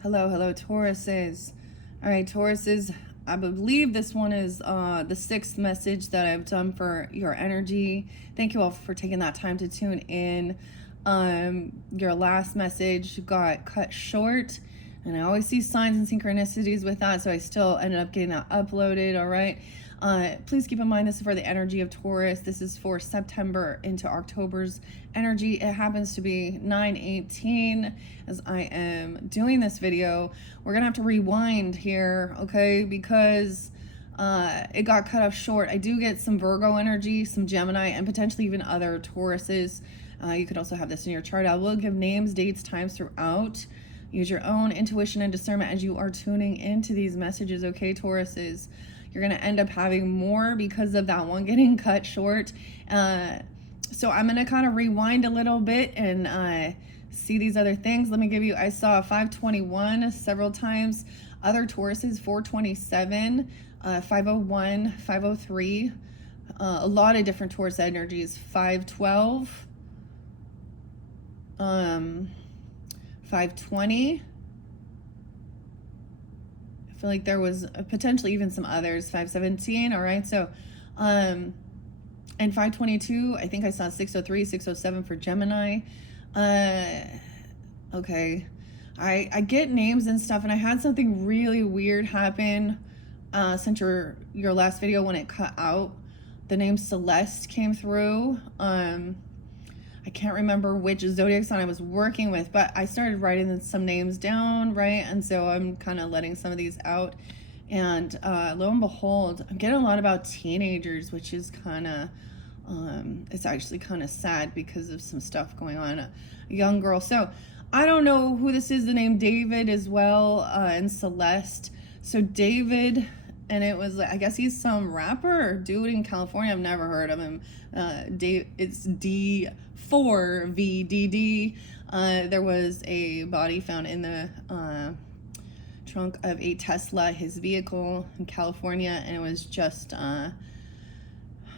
Hello, Tauruses. All right, Tauruses, I believe this one is the sixth message that I've done for your energy. Thank you all for taking that time to tune in. Your last message got cut short, and I always see signs and synchronicities with that, so I still ended up getting that uploaded. All right. Please keep in mind this is for the energy of Taurus. This is for September into October's energy. It happens to be 9/18 as I am doing this video. We're gonna have to rewind here, okay, because it got cut off short. I do get some Virgo energy, some Gemini, and potentially even other Tauruses. You could also have this in your chart. I will give names, dates, times throughout. Use your own intuition and discernment as you are tuning into these messages, okay, Tauruses? You're going to end up having more because of that one getting cut short. So I'm going to kind of rewind a little bit and see these other things. Let me give you, I saw 521 several times. Other Tauruses, 427, 501, 503. A lot of different Taurus energies. 512, 520. I feel like there was potentially even some others. 517. All right. So, and 522, I think I saw 603, 607 for Gemini. Okay. I get names and stuff, and I had something really weird happen since your last video when it cut out. The name Celeste came through. I can't remember which zodiac sign I was working with, but I started writing some names down, right? And so I'm kind of letting some of these out. And lo and behold, I'm getting a lot about teenagers, which is kind of, it's actually kind of sad because of some stuff going on. A young girl. So I don't know who this is. The name David as well, and Celeste. So David, and it was, I guess he's some rapper or dude in California. I've never heard of him. It's D4VDD. There was a body found in the trunk of a Tesla, his vehicle in California, and it was just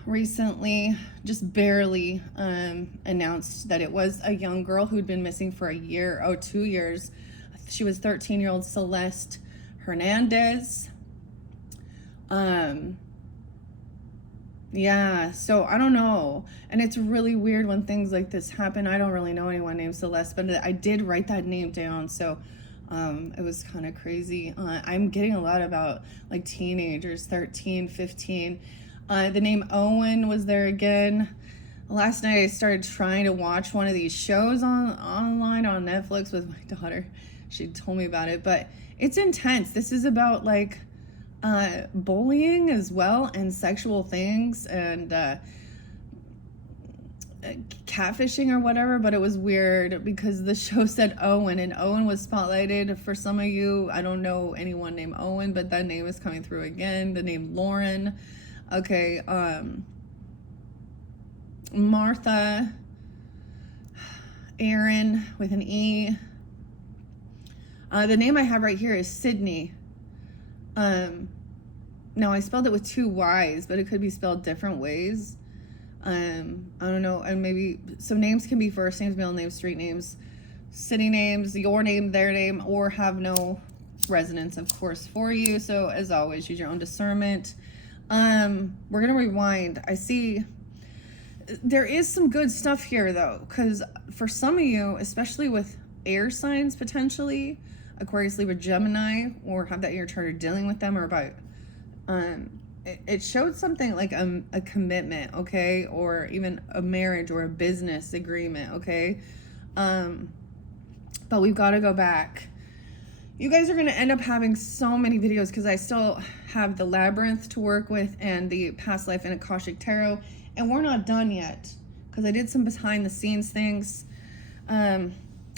recently, just barely announced that it was a young girl who'd been missing for 2 years. She was 13-year-old Celeste Hernandez. Yeah, so I don't know. And it's really weird when things like this happen. I don't really know anyone named Celeste, but I did write that name down. So it was kind of crazy. I'm getting a lot about like teenagers, 13, 15. The name Owen was there again. Last night I started trying to watch one of these shows online on Netflix with my daughter. She told me about it, but it's intense. This is about like bullying as well, and sexual things, and catfishing or whatever. But it was weird because the show said Owen, and Owen was spotlighted. For some of you, I don't know anyone named Owen, but that name is coming through again. The name Lauren. Okay. Martha, Aaron with an E. The name I have right here is Sydney. Now I spelled it with 2 Y's, but it could be spelled different ways. I don't know. And maybe, so names can be first names, middle names, street names, city names, your name, their name, or have no resonance, of course, for you. So as always, use your own discernment. We're going to rewind. I see there is some good stuff here though, because for some of you, especially with air signs, potentially Aquarius, Libra, Gemini, or have that in your chart or dealing with them, or about it showed something like a commitment, okay, or even a marriage or a business agreement, okay. But we've got to go back. You guys are going to end up having so many videos because I still have the labyrinth to work with and the past life and Akashic Tarot, and we're not done yet because I did some behind the scenes things.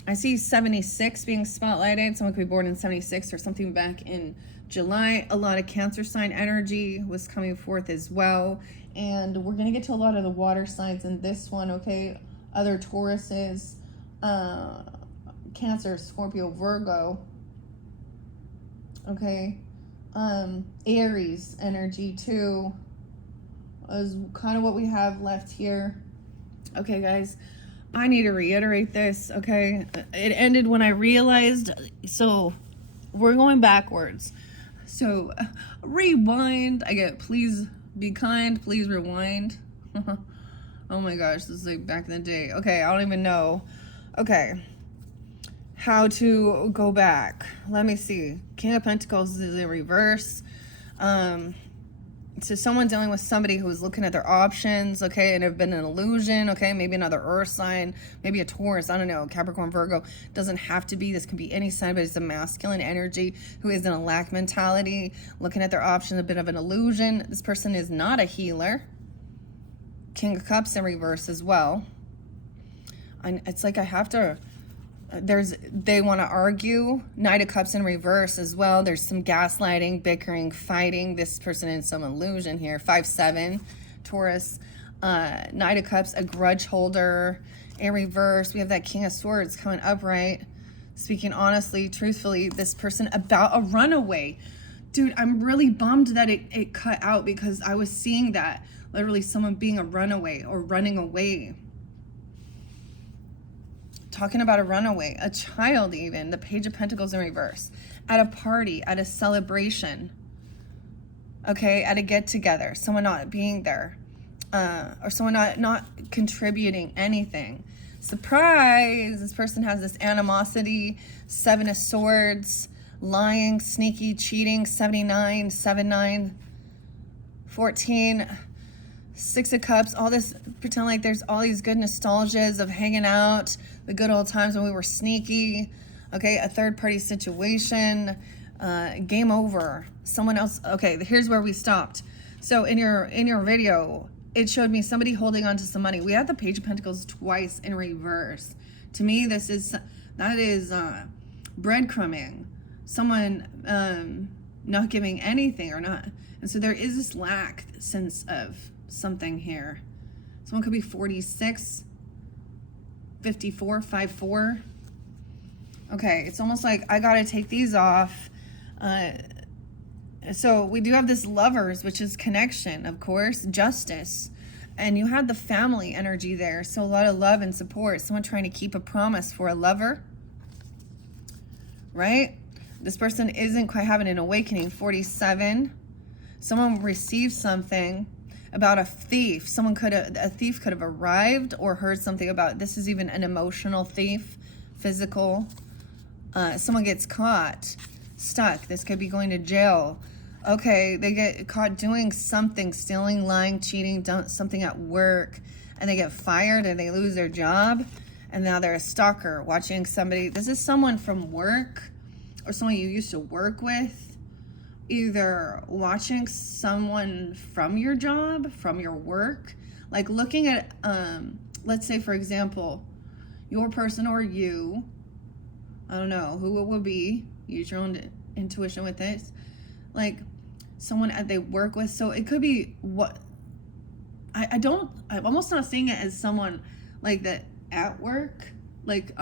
I see 76 being spotlighted. Someone could be born in 76 or something back in July. A lot of Cancer sign energy was coming forth as well. And we're going to get to a lot of the water signs in this one, okay? Other Tauruses, Cancer, Scorpio, Virgo, okay? Aries energy too is kind of what we have left here. Okay, guys. I need to reiterate this, okay? It ended when I realized, so we're going backwards. So rewind. I get please be kind, please rewind. Oh my gosh, this is like back in the day. Okay, I don't even know. Okay, how to go back. Let me see. King of Pentacles is in reverse. So someone dealing with somebody who's looking at their options, okay, and have been an illusion, okay, maybe another earth sign, maybe a Taurus, I don't know, Capricorn, Virgo, doesn't have to be, this can be any sign, but it's a masculine energy who is in a lack mentality, looking at their options, a bit of an illusion. This person is not a healer. King of Cups in reverse as well. And it's like I have to, they want to argue. Knight of Cups in reverse as well. There's some gaslighting, bickering, fighting. This person in some illusion here. 5-7 Taurus. Knight of Cups, a grudge holder in reverse. We have that King of Swords coming upright. Speaking honestly, truthfully, this person about a runaway. Dude, I'm really bummed that it cut out, because I was seeing that. Literally someone being a runaway or running away. Talking about a runaway, a child even, the Page of Pentacles in reverse, at a party, at a celebration, okay, at a get-together, someone not being there, or someone not contributing anything. Surprise, this person has this animosity, 7 of Swords, lying, sneaky, cheating, 79, 7-9, 14, 6 of Cups, all this, pretend like there's all these good nostalgias of hanging out, the good old times when we were sneaky, okay, a third party situation, game over, someone else, okay, here's where we stopped. So in your video, it showed me somebody holding on to some money. We had the Page of Pentacles twice in reverse. To me, that is breadcrumbing, someone not giving anything or not, and so there is this lack sense of something here. Someone could be 46, 54, 54. Okay, it's almost like I gotta take these off. So we do have this Lovers, which is connection, of course, justice. And you had the family energy there. So a lot of love and support. Someone trying to keep a promise for a lover, right? This person isn't quite having an awakening. 47. Someone received something about a thief. A thief could have arrived or heard something about, this is even an emotional thief, physical. Someone gets caught, stuck. This could be going to jail. Okay, they get caught doing something, stealing, lying, cheating, something at work, and they get fired and they lose their job. And now they're a stalker, watching somebody. This is someone from work or someone you used to work with, either watching someone from your job, from your work, like looking at, let's say, for example, your person or you, I don't know who it would be, use your own intuition with this, like someone that they work with. So it could be what, I'm almost not seeing it as someone like that at work, like,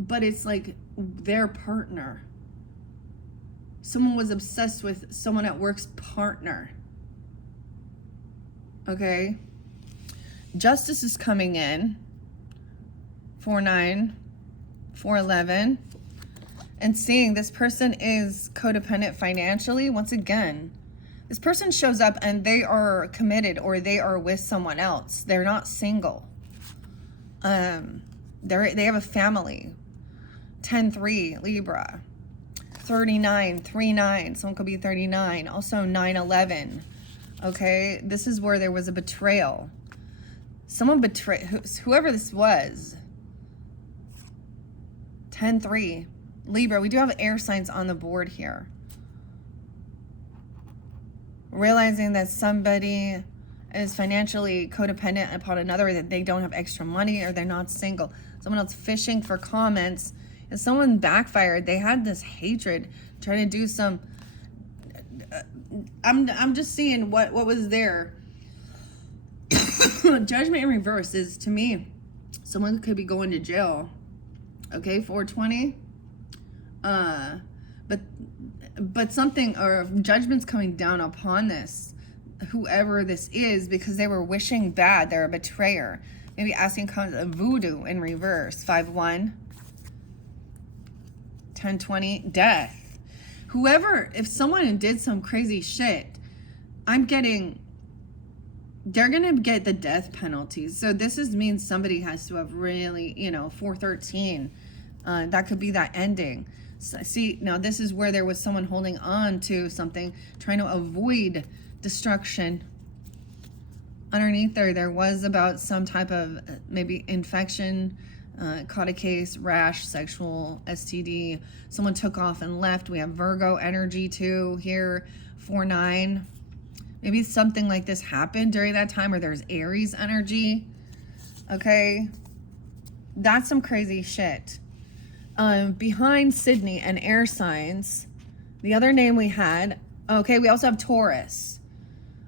but it's like their partner. Someone was obsessed with someone at work's partner. Okay. Justice is coming in. 4-9, 4-11. And seeing this person is codependent financially. Once again, this person shows up and they are committed or they are with someone else. They're not single. They have a family. 10-3, Libra. 39, 3-9. Someone could be 39. Also 9-11. Okay, this is where there was a betrayal. Someone betrayed, whoever this was. 10-3. Libra, we do have air signs on the board here. Realizing that somebody is financially codependent upon another, that they don't have extra money or they're not single. Someone else fishing for comments. And someone backfired. They had this hatred, trying to do some... I'm just seeing what was there. Judgment in reverse is, to me, someone could be going to jail. Okay, 420. But something, or judgment's coming down upon this, whoever this is, because they were wishing bad. They're a betrayer. Maybe asking voodoo in reverse. 5-1. 1020, death. Whoever, if someone did some crazy shit, I'm getting, they're going to get the death penalties. So this means somebody has to have really, 413. That could be that ending. So, see, now this is where there was someone holding on to something, trying to avoid destruction. Underneath there was about some type of maybe infection, caught a case, rash, sexual STD. Someone took off and left. We have Virgo energy too here, 4-9. Maybe something like this happened during that time, or there's Aries energy. Okay, that's some crazy shit. Behind Sydney and air signs, the other name we had, okay, we also have Taurus.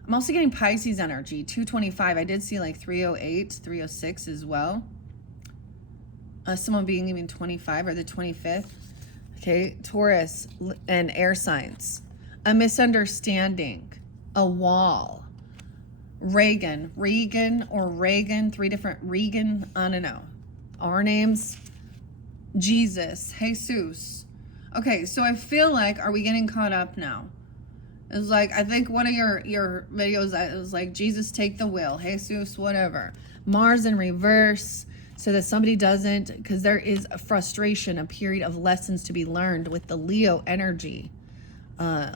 I'm also getting Pisces energy, 225. I did see like 308, 306 as well. Someone being even 25 or the 25th. Okay, Taurus and air signs. A misunderstanding, a wall. Reagan, three different Regan, I don't know. Our names, Jesus, Jesus. Okay, so I feel like, are we getting caught up now? It's like, I think one of your videos, it was like, Jesus, take the wheel. Jesus, whatever. Mars in reverse, so that somebody doesn't, because there is a frustration, a period of lessons to be learned with the Leo energy.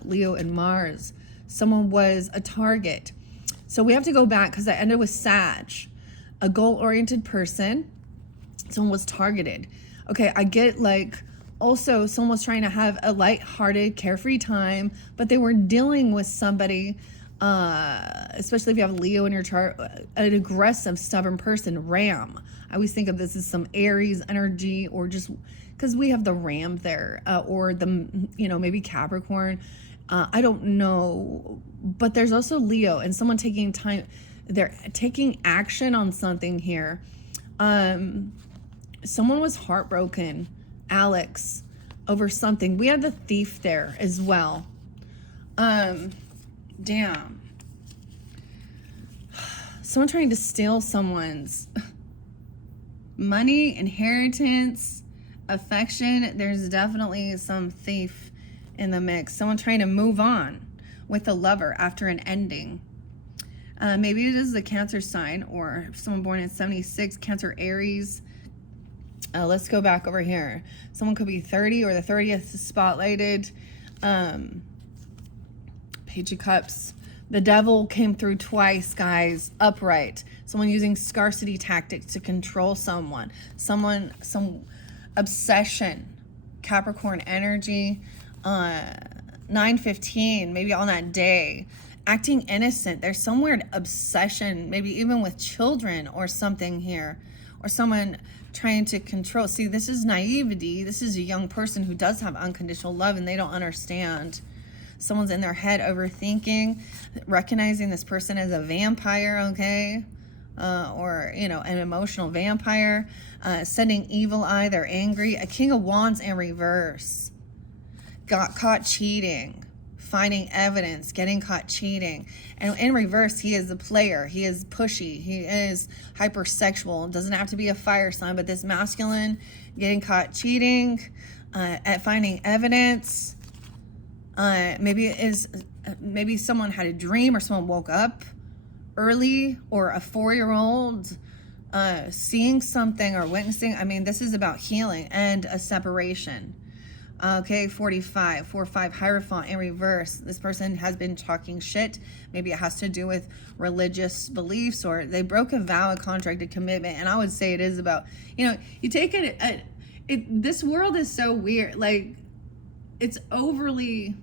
Leo and Mars. Someone was a target. So we have to go back, because I ended with Sag. A goal-oriented person. Someone was targeted. Okay, I get like... Also, someone was trying to have a light-hearted, carefree time, but they were dealing with somebody, especially if you have Leo in your chart, an aggressive, stubborn person, Ram. I always think of this as some Aries energy, or just because we have the Ram there, or the, maybe Capricorn. I don't know, but there's also Leo and someone taking time. They're taking action on something here. Someone was heartbroken. Alex, over something. We had the Thief there as well. Damn. Someone trying to steal someone's money, inheritance, affection. There's definitely some thief in the mix. Someone trying to move on with a lover after an ending. Maybe it is the Cancer sign, or someone born in 76, Cancer, Aries. Let's go back over here. Someone could be 30 or the 30th is spotlighted. Page of Cups. The devil came through twice, guys. Upright. Someone using scarcity tactics to control someone. Some obsession. Capricorn energy. 9:15, maybe on that day. Acting innocent. There's some weird obsession, maybe even with children or something here. Or someone trying to control. See, this is naivety. This is a young person who does have unconditional love and they don't understand. Someone's in their head overthinking, recognizing this person as a vampire, okay? Or, an emotional vampire. Sending evil eye, they're angry. A King of Wands in reverse. Got caught cheating. Finding evidence, getting caught cheating. And in reverse, he is a player. He is pushy. He is hypersexual. Doesn't have to be a fire sign, but this masculine, getting caught cheating, at finding evidence. Maybe someone had a dream, or someone woke up early, or a 4-year-old seeing something or witnessing. I mean, this is about healing and a separation. Okay, 45, 4-5, Hierophant in reverse. This person has been talking shit. Maybe it has to do with religious beliefs, or they broke a vow, a contract, a commitment. And I would say it is about, you take it, this world is so weird. Like, it's overly,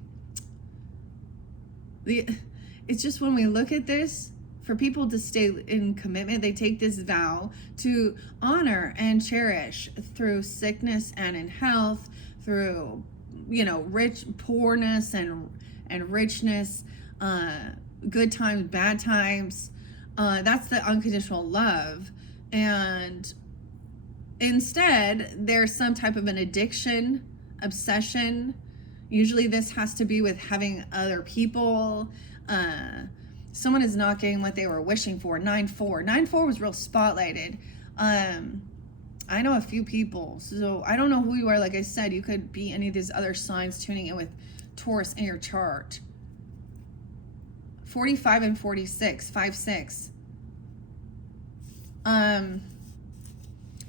it's just when we look at this, for people to stay in commitment, they take this vow to honor and cherish through sickness and in health, through rich poorness and richness, good times, bad times. That's the unconditional love. And instead, there's some type of an addiction, obsession. Usually this has to be with having other people. Someone is not getting what they were wishing for. 9-4 was real spotlighted. I know a few people. So I don't know who you are. Like I said, you could be any of these other signs tuning in with Taurus in your chart. 45 and 46, 5-6.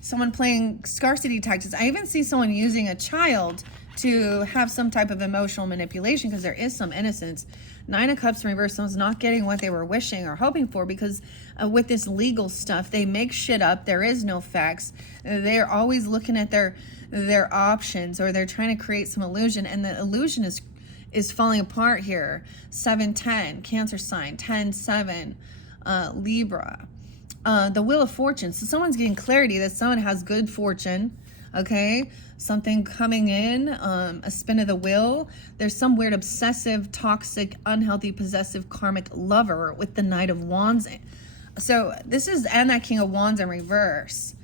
Someone playing scarcity tactics. I even see someone using a child to have some type of emotional manipulation, because there is some innocence. 9 of Cups in reverse. Someone's not getting what they were wishing or hoping for, because with this legal stuff, they make shit up. There is no facts. They're always looking at their options, or they're trying to create some illusion, and the illusion is falling apart here. 7-10, Cancer sign. 10-7, Libra. The Wheel of Fortune. So someone's getting clarity that someone has good fortune. Okay, something coming in, a spin of the wheel. There's some weird obsessive, toxic, unhealthy, possessive, karmic lover with the Knight of Wands. So this is, and that King of Wands in reverse.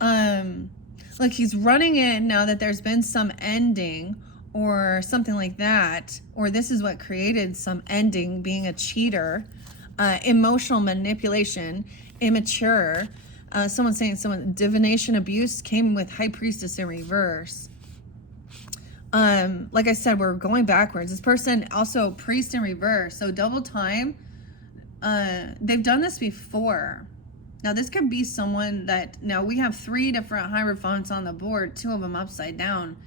Look, he's running in now that there's been some ending or something like that, or this is what created some ending, being a cheater, emotional manipulation, immature. Someone saying divination abuse came with High Priestess in reverse. Like I said, we're going backwards. This person also priest in reverse, so double time. They've done this before. Now this could be someone that, now we have 3 different hierophants on the board, 2 of them upside down.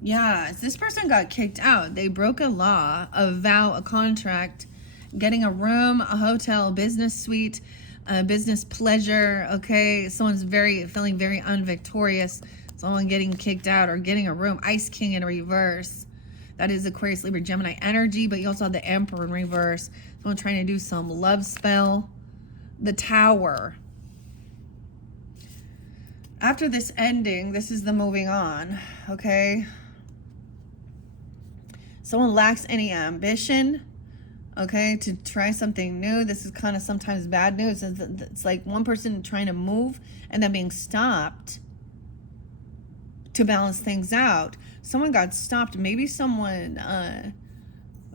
Yeah, this person got kicked out. They broke a law, a vow, a contract, getting a room, a hotel, business suite, business pleasure. Okay, someone's feeling very unvictorious. Someone getting kicked out or getting a room. Ice King in reverse. That is Aquarius, Libra, Gemini energy, but you also have the Emperor in reverse. Someone trying to do some love spell. The Tower. After this ending, this is the moving on. Okay. Someone lacks any ambition. Okay, to try something new. This is kind of sometimes bad news. It's like one person trying to move and then being stopped to balance things out. Someone got stopped. Maybe someone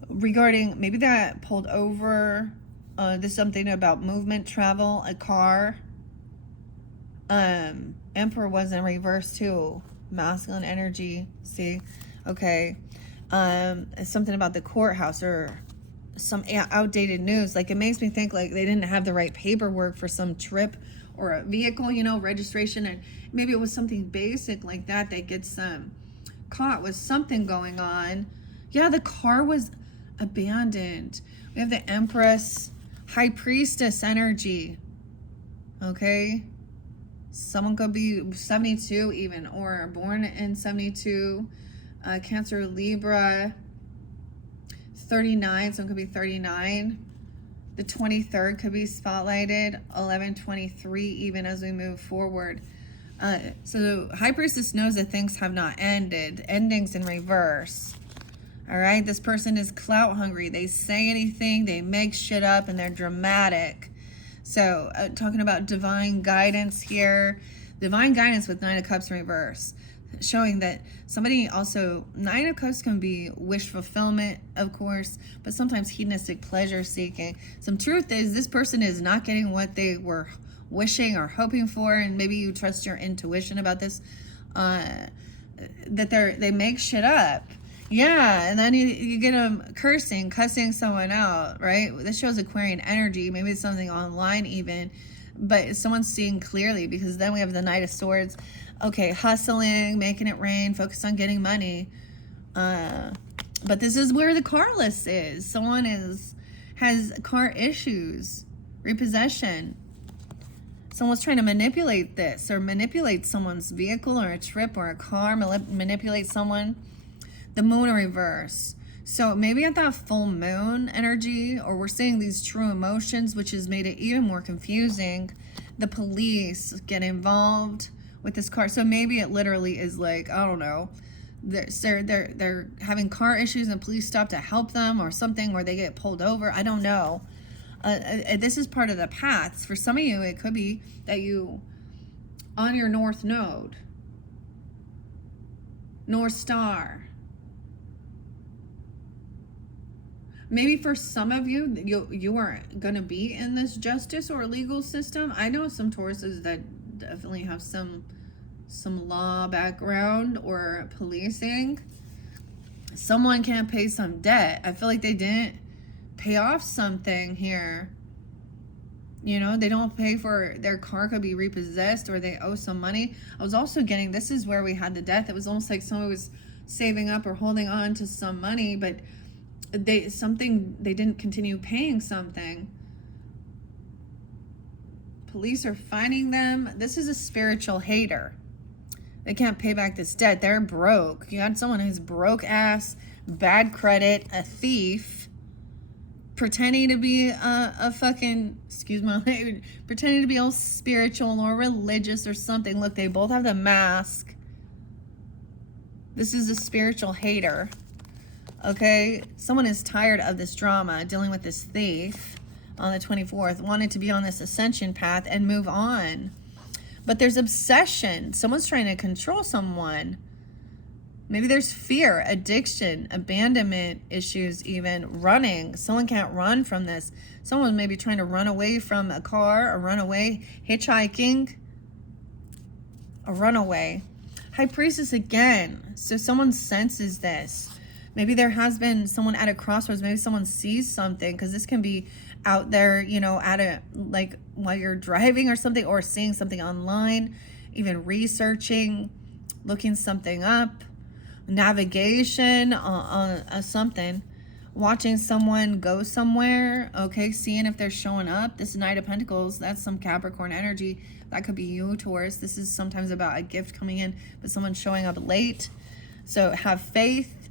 regarding, maybe that pulled over. There's something about movement, travel, a car. Emperor was in reverse too. Masculine energy. See? Okay. Something about the courthouse or some outdated news. Like, it makes me think like they didn't have the right paperwork for some trip or a vehicle, you know, registration, and maybe it was something basic like that that gets them caught with something going on. Yeah, the car was abandoned. We have the Empress, High Priestess energy. Okay, someone could be 72 even, or born in 72. Cancer, Libra. 39, someone could be 39. The 23rd could be spotlighted. 11/23 even as we move forward. So High Priestess knows that things have not ended. Endings in reverse. All right, this person is clout hungry. They say anything, they make shit up, and they're dramatic. So talking about divine guidance here. Divine guidance with 9 of Cups in reverse. Showing that somebody also, 9 of Cups can be wish fulfillment, of course, but sometimes hedonistic pleasure seeking. Some truth is this person is not getting what they were wishing or hoping for, and maybe you trust your intuition about this, that they make shit up. Yeah, and then you get them cussing someone out, right? This shows Aquarian energy. Maybe it's something online even, but someone's seeing clearly, because then we have the Knight of Swords. Okay, hustling, making it rain, focus on getting money. But this is where the car list is. Someone has car issues, repossession. Someone's trying to manipulate this, or manipulate someone's vehicle or a trip or a car, manipulate someone. The Moon in reverse. So maybe at that full moon energy, or we're seeing these true emotions, which has made it even more confusing. The police get involved with this car. So maybe it literally is like, I don't know, they're having car issues and police stop to help them or something, or they get pulled over. I don't know. This is part of the paths. For some of you, it could be that you, on your North Node, North Star, maybe for some of you, you aren't going to be in this justice or legal system. I know some Tauruses that definitely have some law background or policing. Someone can't pay some debt. I feel like they didn't pay off something here. You know, they don't pay for their car, could be repossessed, or they owe some money. I was also getting, this is where we had the death. It was almost like someone was saving up or holding on to some money, but they didn't continue paying something. Police are finding them. This is a spiritual hater. They can't pay back this debt. They're broke. You got someone who's broke ass, bad credit, a thief, pretending to be a fucking, excuse my language, pretending to be all spiritual or religious or something. Look, they both have the mask. This is a spiritual hater. Okay, someone is tired of this drama, dealing with this thief on the 24th, wanted to be on this ascension path and move on. But there's obsession. Someone's trying to control someone. Maybe there's fear, addiction, abandonment issues, even running. Someone can't run from this. Someone may be trying to run away from a car, or run away, hitchhiking, a runaway. High Priestess again. So someone senses this. Maybe there has been someone at a crossroads. Maybe someone sees something, because this can be out there, you know, at a, like while you're driving or something, or seeing something online, even researching, looking something up, navigation on something, watching someone go somewhere, okay, seeing if they're showing up. This Knight of Pentacles, that's some Capricorn energy. That could be you, Taurus. This is sometimes about a gift coming in, but someone showing up late. So have faith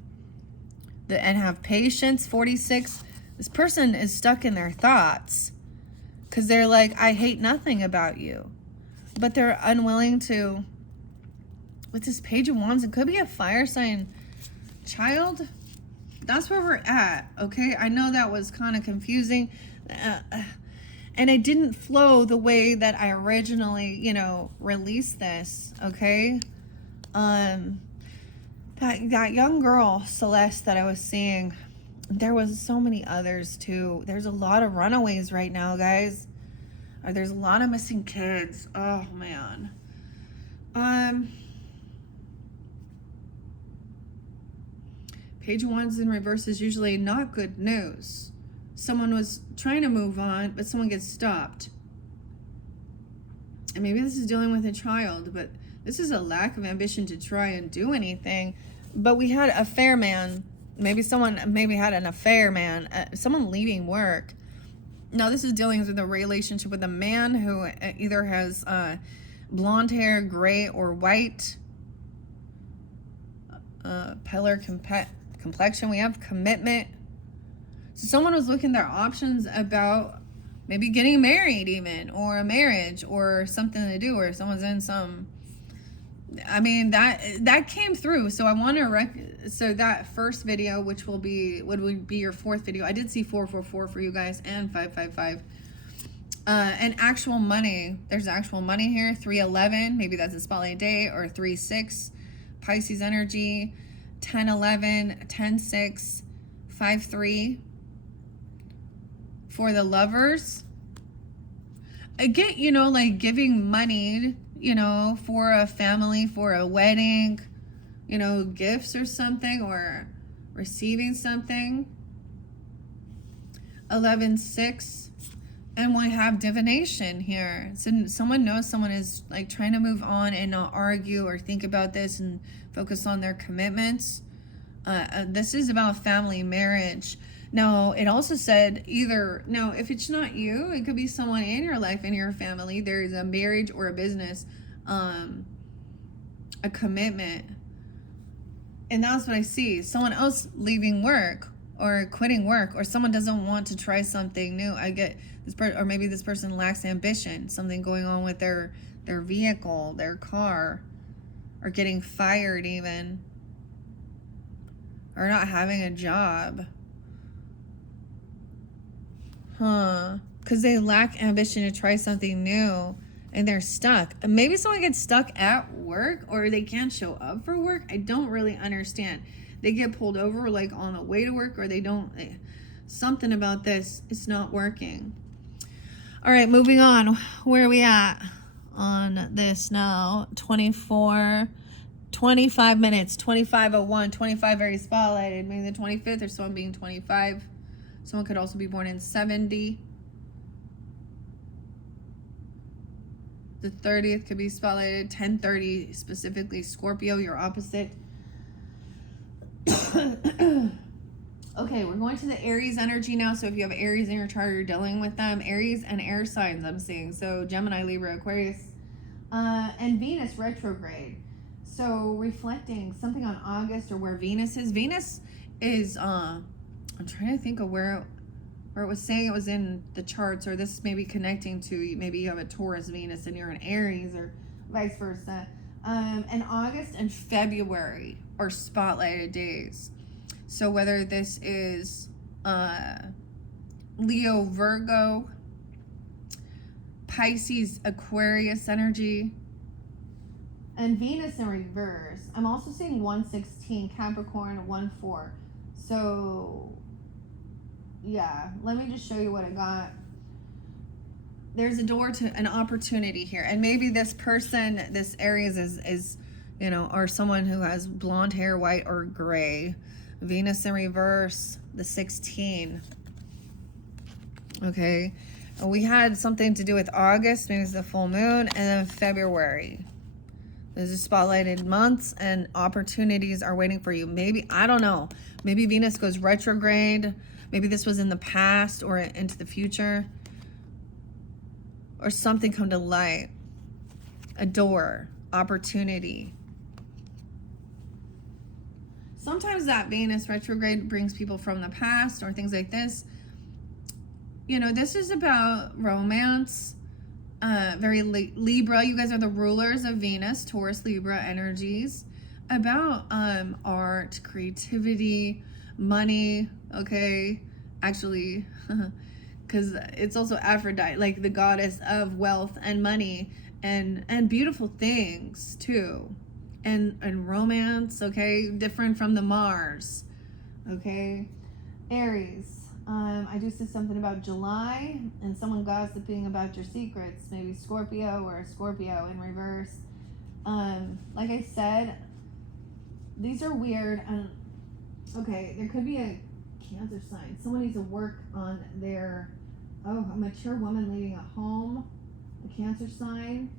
and have patience. 46. This person is stuck in their thoughts because they're like, I hate nothing about you. But they're unwilling to, with this Page of Wands, it could be a fire sign child. That's where we're at, okay? I know that was kind of confusing. And it didn't flow the way that I originally, you know, released this, okay? That young girl, Celeste, that I was seeing, there was so many others too. There's a lot of runaways right now, guys. There's a lot of missing kids. Oh man. Page of Wands in reverse is usually not good news. Someone was trying to move on, but someone gets stopped. And maybe this is dealing with a child, but this is a lack of ambition to try and do anything. But we had a fair man. Maybe someone had an affair, man. Someone leaving work. Now, this is dealing with a relationship with a man who either has blonde hair, gray, or white. Paler complexion. We have commitment. So someone was looking at their options about maybe getting married even, or a marriage, or something to do, or someone's in some... I mean, that came through. So I want to so that first video, which would be your fourth video. I did see 444 for you guys, and 555. And actual money. There's actual money here. 311. Maybe that's a spotlight day, or 36. Pisces energy. 1011. 106. 53. For the lovers. I get, you know, like giving money, you know, for a family, for a wedding, you know, gifts or something, or receiving something. 11-6. And we have divination here. So someone knows someone is like trying to move on and not argue or think about this and focus on their commitments. This is about family, marriage. Now, it also said if it's not you, it could be someone in your life, in your family. There is a marriage or a business, a commitment. And that's what I see. Someone else leaving work or quitting work, or someone doesn't want to try something new. I get this or maybe this person lacks ambition, something going on with their vehicle, their car, or getting fired even, or not having a job. Because they lack ambition to try something new, and they're stuck. Maybe someone gets stuck at work, or they can't show up for work. I don't really understand. They get pulled over like on the way to work, or they don't. Something about this is not working. All right, moving on. Where are we at on this now? 25 minutes, 25:01, 25 very spotlighted, maybe the 25th or someone being 25. Someone could also be born in 70. The 30th could be spotlighted, 10:30 specifically. Scorpio, your opposite. Okay, we're going to the Aries energy now. So if you have Aries in your chart, you're dealing with them. Aries and air signs, I'm seeing. So Gemini, Libra, Aquarius, and Venus retrograde. So reflecting something on August or where Venus is. Venus is, I'm trying to think of where it was saying it was in the charts, or this may be connecting to, maybe you have a Taurus Venus and you're an Aries, or vice versa. And August and February are spotlighted days. So whether this is Leo, Virgo, Pisces, Aquarius energy, and Venus in reverse. I'm also seeing 116, Capricorn, 1-4. So yeah, let me just show you what I got. There's a door to an opportunity here. And maybe this person, this Aries is, you know, or someone who has blonde hair, white or gray. Venus in reverse, the 16. Okay. And we had something to do with August, maybe it's the full moon, and then February. Those are spotlighted months, and opportunities are waiting for you. Maybe, I don't know. Maybe Venus goes retrograde. Maybe this was in the past or into the future. Or something come to light. A door, opportunity. Sometimes that Venus retrograde brings people from the past or things like this. You know, this is about romance, very Libra. You guys are the rulers of Venus, Taurus, Libra energies. About art, creativity, money, okay? Actually, because it's also Aphrodite, like the goddess of wealth and money and beautiful things too. And romance, okay? Different from the Mars, okay? Aries, I just said something about July and someone gossiping about your secrets. Maybe Scorpio or Scorpio in reverse. Like I said, these are weird. Okay, there could be a Cancer sign. Someone needs to work on their, a mature woman leading a home. A Cancer sign,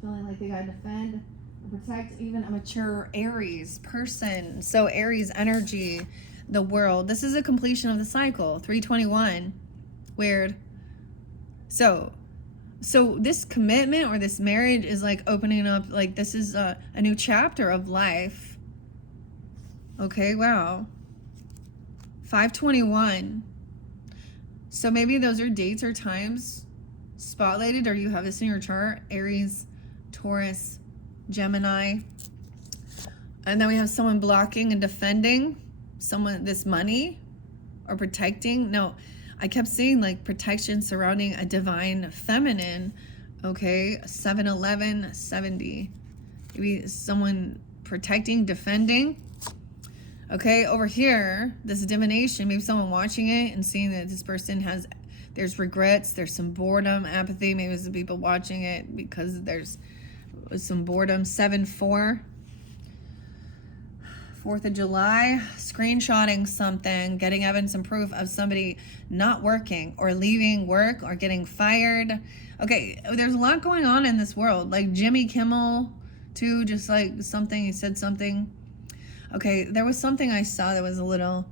feeling like they gotta defend protect. Even a mature Aries person. So Aries energy, the world. This is a completion of the cycle. 321. Weird. So this commitment or this marriage is like opening up, like this is a new chapter of life. Okay, wow. 521. So maybe those are dates or times spotlighted, or you have this in your chart. Aries, Taurus, Gemini. And then we have someone blocking and defending someone, this money, or protecting. No, I kept seeing like protection surrounding a divine feminine. Okay, 711, 70. Maybe someone protecting, defending. Okay, over here, this divination, maybe someone watching it and seeing that this person has, there's regrets, there's some boredom, apathy. Maybe it's the people watching it because there's some boredom. 7-4. 4th of July, screenshotting something, getting evidence and proof of somebody not working or leaving work or getting fired. Okay, there's a lot going on in this world. Like Jimmy Kimmel, too, just like something, he said something. Okay, there was something I saw that was a little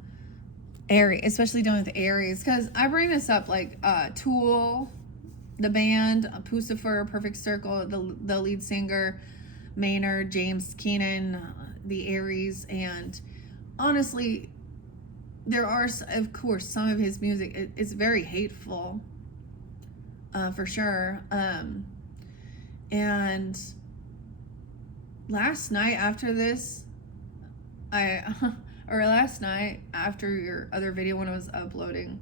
Aries, especially dealing with Aries, because I bring this up like Tool, the band, Pucifer, Perfect Circle, the lead singer, Maynard, James Keenan, the Aries, and honestly, there are, of course, some of his music is very hateful, for sure. And last night after this, last night after your other video when I was uploading,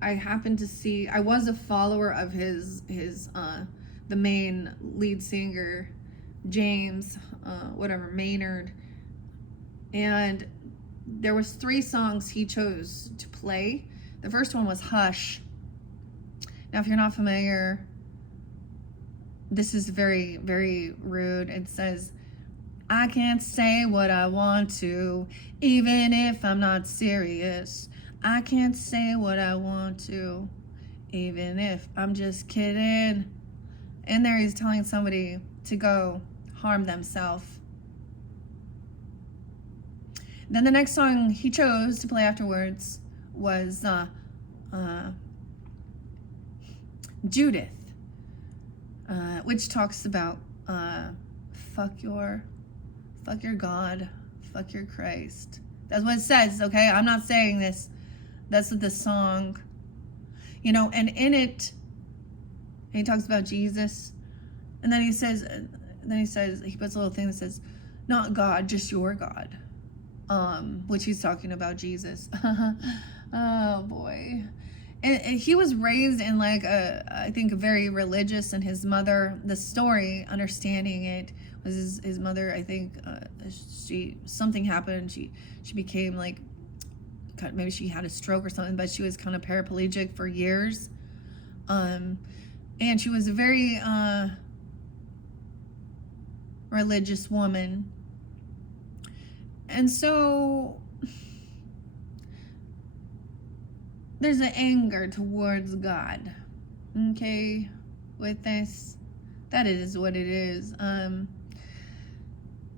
I happened to see, I was a follower of his the main lead singer, James, Maynard, and there was 3 songs he chose to play The first one was Hush. Now, if you're not familiar, this is very, very rude. It says, I can't say what I want to, even if I'm not serious. I can't say what I want to, even if I'm just kidding. And there he's telling somebody to go harm themselves. Then the next song he chose to play afterwards was Judith, which talks about fuck your God, fuck your Christ. That's what it says, okay? I'm not saying this. That's the song, you know, and in it, he talks about Jesus, and then he says, he puts a little thing that says, not God, just your God, which he's talking about Jesus. Oh boy. And he was raised in like I think very religious, and his mother, the story, understanding it, was his mother, I think something happened, she became like, maybe she had a stroke or something, but she was kind of paraplegic for years, and she was a very religious woman, and so there's an anger towards God, okay, with this. That is what it is.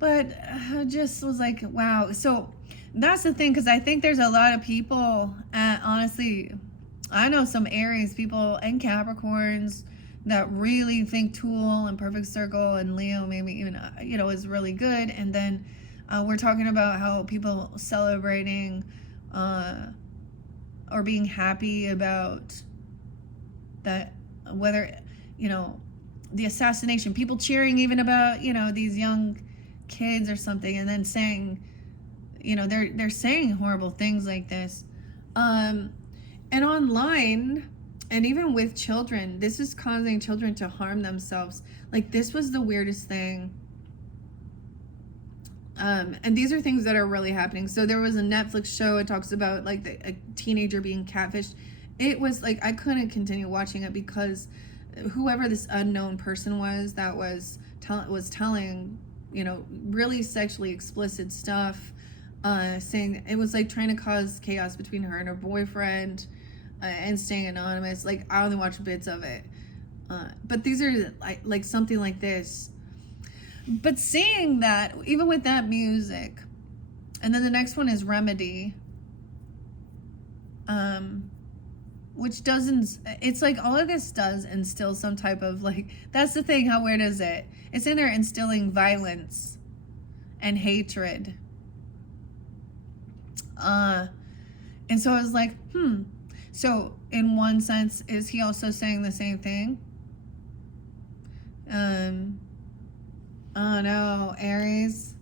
But I just was like, wow. So that's the thing, because I think there's a lot of people, honestly, I know some Aries people and Capricorns that really think Tool and Perfect Circle and Leo maybe even, is really good. And then we're talking about how people celebrating or being happy about that, whether, the assassination, people cheering even about, these young kids or something, and then saying, they're saying horrible things like this. And online, and even with children, this is causing children to harm themselves. Like, this was the weirdest thing. And these are things that are really happening. So there was a Netflix show, it talks about like a teenager being catfished. It was like, I couldn't continue watching it because whoever this unknown person was that was telling, really sexually explicit stuff, saying it was like trying to cause chaos between her and her boyfriend, and staying anonymous. Like, I only watched bits of it, but these are like something like this. But seeing that, even with that music, and then the next one is Remedy, which doesn't, it's like all of this does instill some type of like, that's the thing, how weird is it? It's in there instilling violence and hatred. And so I was like, so in one sense, is he also saying the same thing? Oh no, Aries.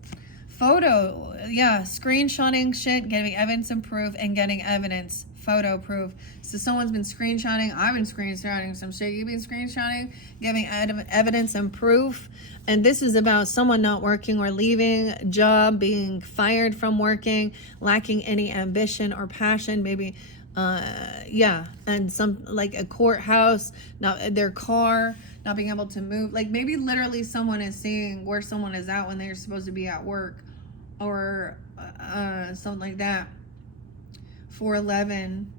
Photo, yeah, screenshotting shit, getting evidence and proof, and getting evidence, photo proof. So someone's been screenshotting, I've been screenshotting some shit, you've been screenshotting, giving evidence and proof. And this is about someone not working or leaving a job, being fired from working, lacking any ambition or passion, maybe, and some, like a courthouse, not their car, not being able to move. Like, maybe literally someone is seeing where someone is at when they're supposed to be at work, or something like that. 411.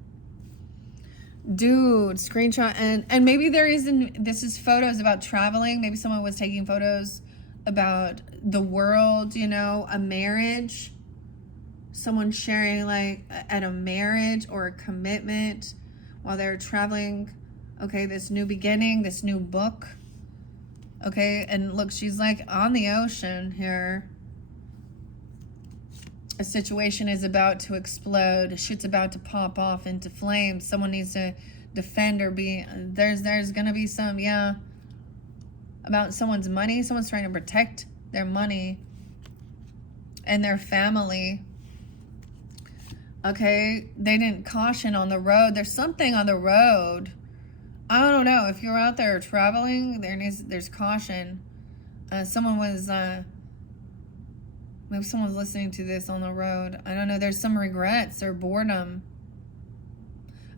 Dude, screenshot. And maybe this is photos about traveling. Maybe someone was taking photos about the world, a marriage. Someone sharing like at a marriage or a commitment while they're traveling. Okay, this new beginning, this new book. Okay, and look, she's like on the ocean here. A situation is about to explode. Shit's about to pop off into flames. Someone needs to defend or be, there's gonna be some, about someone's money. Someone's trying to protect their money and their family. Okay, they didn't caution on the road. There's something on the road. I don't know. If you're out there traveling, there's caution. Someone was, maybe someone's listening to this on the road. I don't know. There's some regrets or boredom.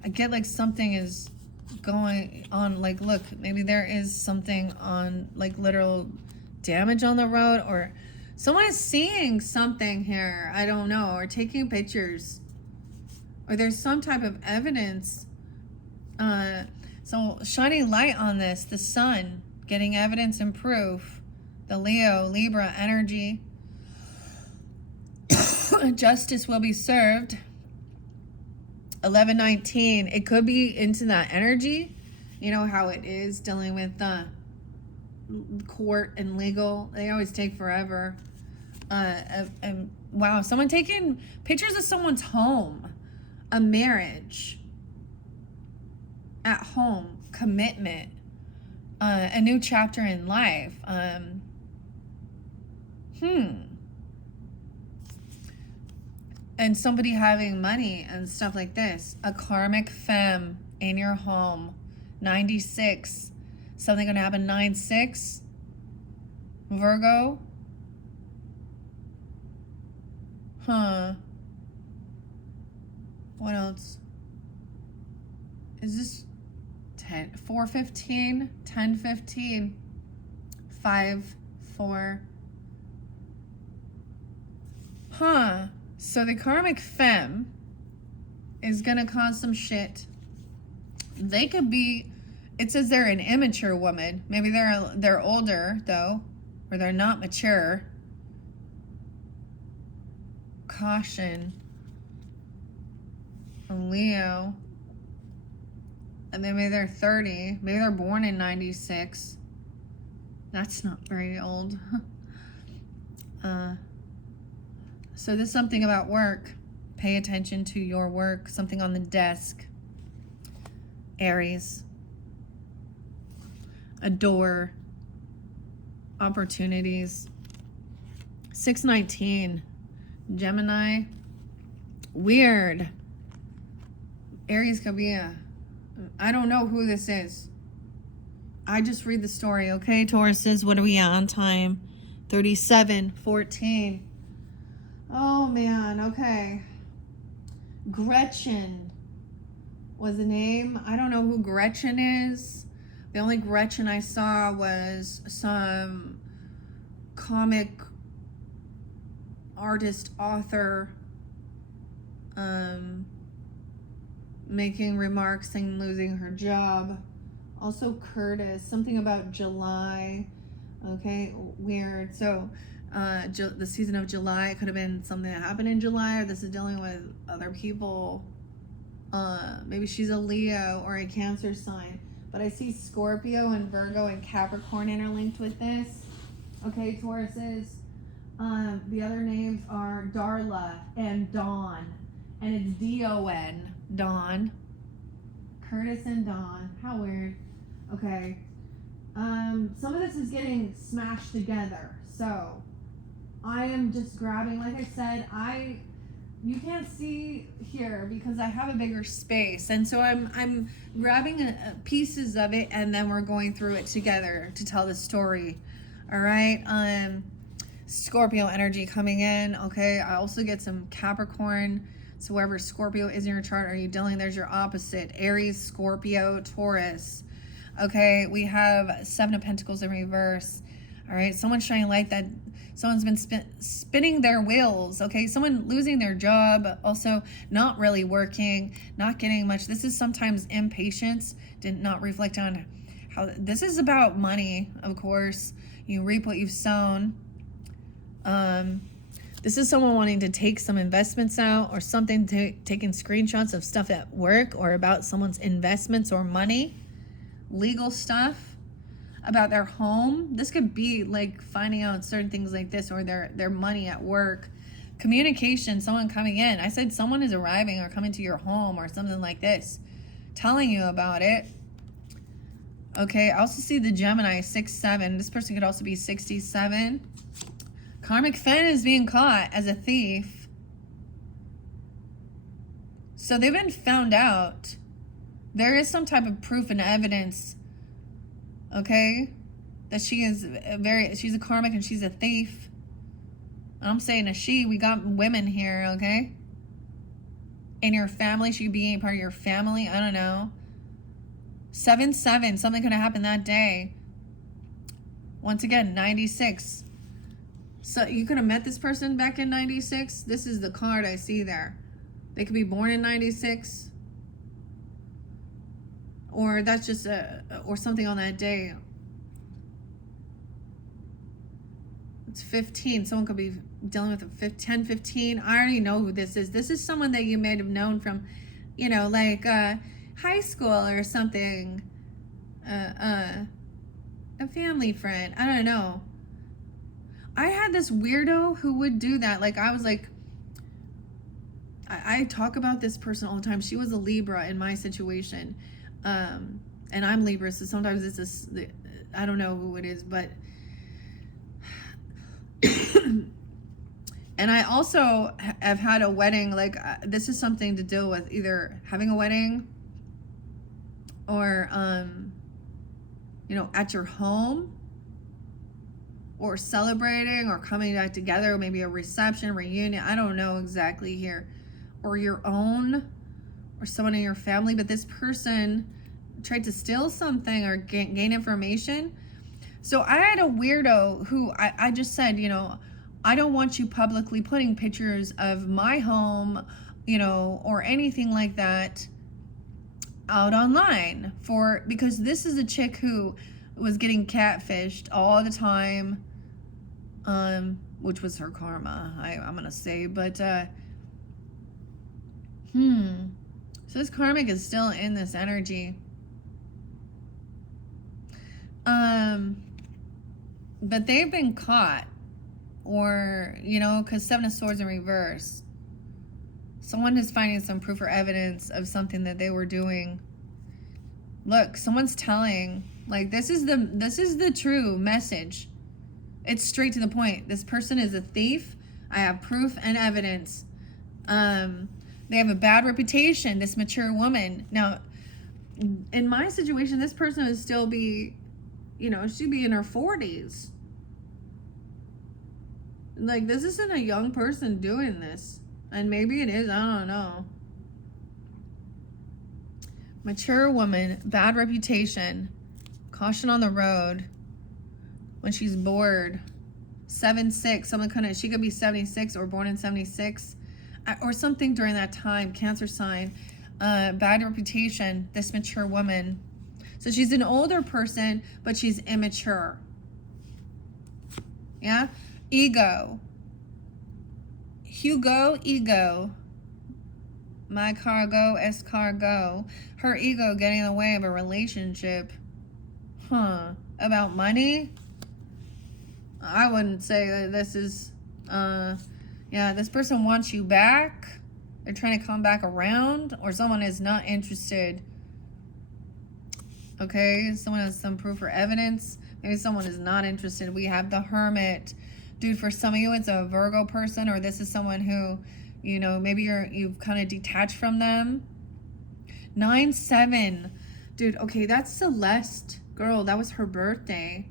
I get like something is going on, like, look, maybe there is something on, like, literal damage on the road, or someone is seeing something here, I don't know, or taking pictures, or there's some type of evidence. So shining light on this, the sun, getting evidence and proof, the Leo, Libra energy. Justice will be served. 1119, it could be into that energy. You know how it is dealing with the court and legal. They always take forever. And wow, someone taking pictures of someone's home, a marriage at home, commitment, a new chapter in life. And somebody having money and stuff like this. A karmic fem in your home. 96. Something gonna happen 9-6. Virgo. What else? Is this 10? 4-15? 10-15? 5-4. So the karmic fem is gonna cause some shit. They could be, it says they're an immature woman. Maybe they're older though, or they're not mature. Caution. A Leo. And then maybe they're 30. Maybe they're born in 96. That's not very old. So there's something about work. Pay attention to your work. Something on the desk. Aries. A door. Opportunities. 619. Gemini. Weird. Aries could be I don't know who this is. I just read the story, okay? Tauruses, what are we at on time? 37:14. Oh, man, okay. Gretchen was the name. I don't know who Gretchen is. The only Gretchen I saw was some comic artist, author, making remarks and losing her job. Also Curtis, something about July. Okay, weird. So the season of July, it could have been something that happened in July, or this is dealing with other people. Maybe she's a Leo or a Cancer sign. But I see Scorpio and Virgo and Capricorn interlinked with this. Okay, Tauruses. The other names are Darla and Dawn. And it's D-O-N. Dawn. Curtis and Dawn. How weird. Okay. Some of this is getting smashed together. So I am just grabbing, like I said, you can't see here because I have a bigger space, and so I'm grabbing pieces of it, and then we're going through it together to tell the story. All right. Scorpio energy coming in. Okay. I also get some Capricorn. So wherever Scorpio is in your chart, are you dealing? There's your opposite. Aries, Scorpio, Taurus. Okay. We have 7 of Pentacles in reverse. All right. Someone's shining light that someone's been spinning their wheels. Okay. Someone losing their job. Also not really working, not getting much. This is sometimes impatience. Did not reflect on how this is about money. Of course, you reap what you've sown. This is someone wanting to take some investments out or something, taking screenshots of stuff at work or about someone's investments or money, legal stuff about their home. This could be like finding out certain things like this, or their money at work. Communication, someone coming in. I said someone is arriving or coming to your home or something like this, telling you about it. Okay, I also see the Gemini 6-7. This person could also be 67. Karmic Fem is being caught as a thief. So they've been found out. There is some type of proof and evidence, okay, that she's a karmic and she's a thief. I'm saying a she. We got women here, okay? in your family. She could be a part of your family. I don't know. 7-7, something could have happened that day. Once again, 96. So you could have met this person back in 96. This is the card I see there. They could be born in 96. Or that's just or something on that day. It's 15. Someone could be dealing with a 10, 15. I already know who this is. This is someone that you may have known from, you know, like high school or something. A family friend. I don't know. I had this weirdo who would do that. Like, I was like, I talk about this person all the time. She was a Libra in my situation. And I'm Libra, so sometimes it's just, I don't know who it is, but and I also have had a wedding. Like, this is something to deal with, either having a wedding or you know, at your home, or celebrating, or coming back together, or maybe a reception, reunion, I don't know exactly here, or your own, or someone in your family. But this person tried to steal something or gain information. So I had a weirdo who I just said, you know, I don't want you publicly putting pictures of my home, you know, or anything like that out online, because this is a chick who was getting catfished all the time, which was her karma, I'm gonna say. But so this karmic is still in this energy. But they've been caught, or, you know, because 7 of Swords in reverse. Someone is finding some proof or evidence of something that they were doing. Look, someone's telling, like, this is the true message. It's straight to the point. This person is a thief. I have proof and evidence. They have a bad reputation, this mature woman. Now, in my situation, this person would still be, you know, she'd be in her 40s. Like, this isn't a young person doing this. And maybe it is, I don't know. Mature woman, bad reputation, caution on the road. When she's bored. 7-6, she could be 76 or born in 76. Or something during that time, Cancer sign. Bad reputation, this mature woman. So she's an older person, but she's immature. Yeah? Ego. Ego. My cargo, escargot. Her ego getting in the way of a relationship. About money? I wouldn't say that this is, yeah, this person wants you back. They're trying to come back around, or someone is not interested. Okay, someone has some proof or evidence. Maybe someone is not interested. We have the Hermit. Dude, for some of you, it's a Virgo person, or this is someone who, you know, maybe you've kind of detached from them. 9-7. Dude, okay, that's Celeste. Girl, that was her birthday.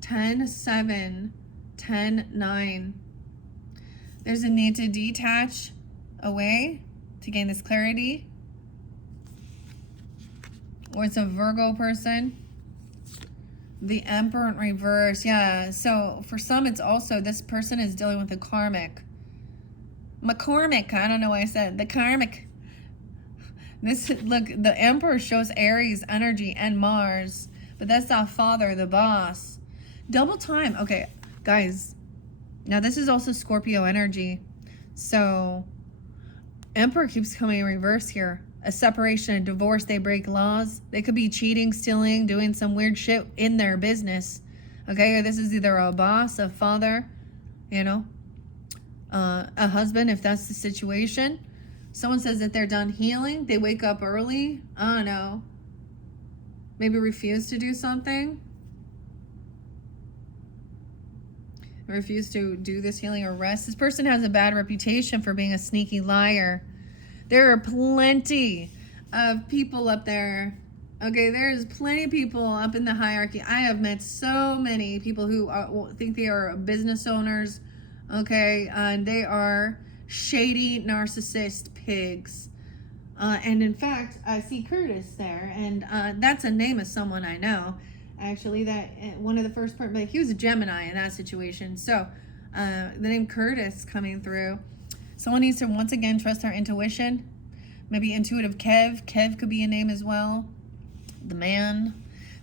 10-7. 10-9. There's a need to detach away to gain this clarity. Or it's a Virgo person. The Emperor in reverse. Yeah, so for some, it's also, this person is dealing with a karmic. McCormick, I don't know why I said the karmic. This, look, the Emperor shows Aries energy and Mars, but that's our father, the boss. Double time. Okay, guys, now this is also Scorpio energy. So Emperor keeps coming in reverse here. A separation, a divorce, they break laws. They could be cheating, stealing, doing some weird shit in their business. Okay, or this is either a boss, a father, you know, a husband, if that's the situation. Someone says that they're done healing. They wake up early. I don't know. Maybe refuse to do something. Refuse to do this healing or rest. This person has a bad reputation for being a sneaky liar. There are plenty of people up there. Okay, there's plenty of people up in the hierarchy. I have met so many people who think they are business owners. Okay, and they are shady narcissist pigs. And in fact, I see Curtis there, and that's a name of someone I know. Actually, that one of the first part, but he was a Gemini in that situation. So the name Curtis coming through. Someone needs to once again trust their intuition. Maybe intuitive Kev. Kev could be a name as well. The man.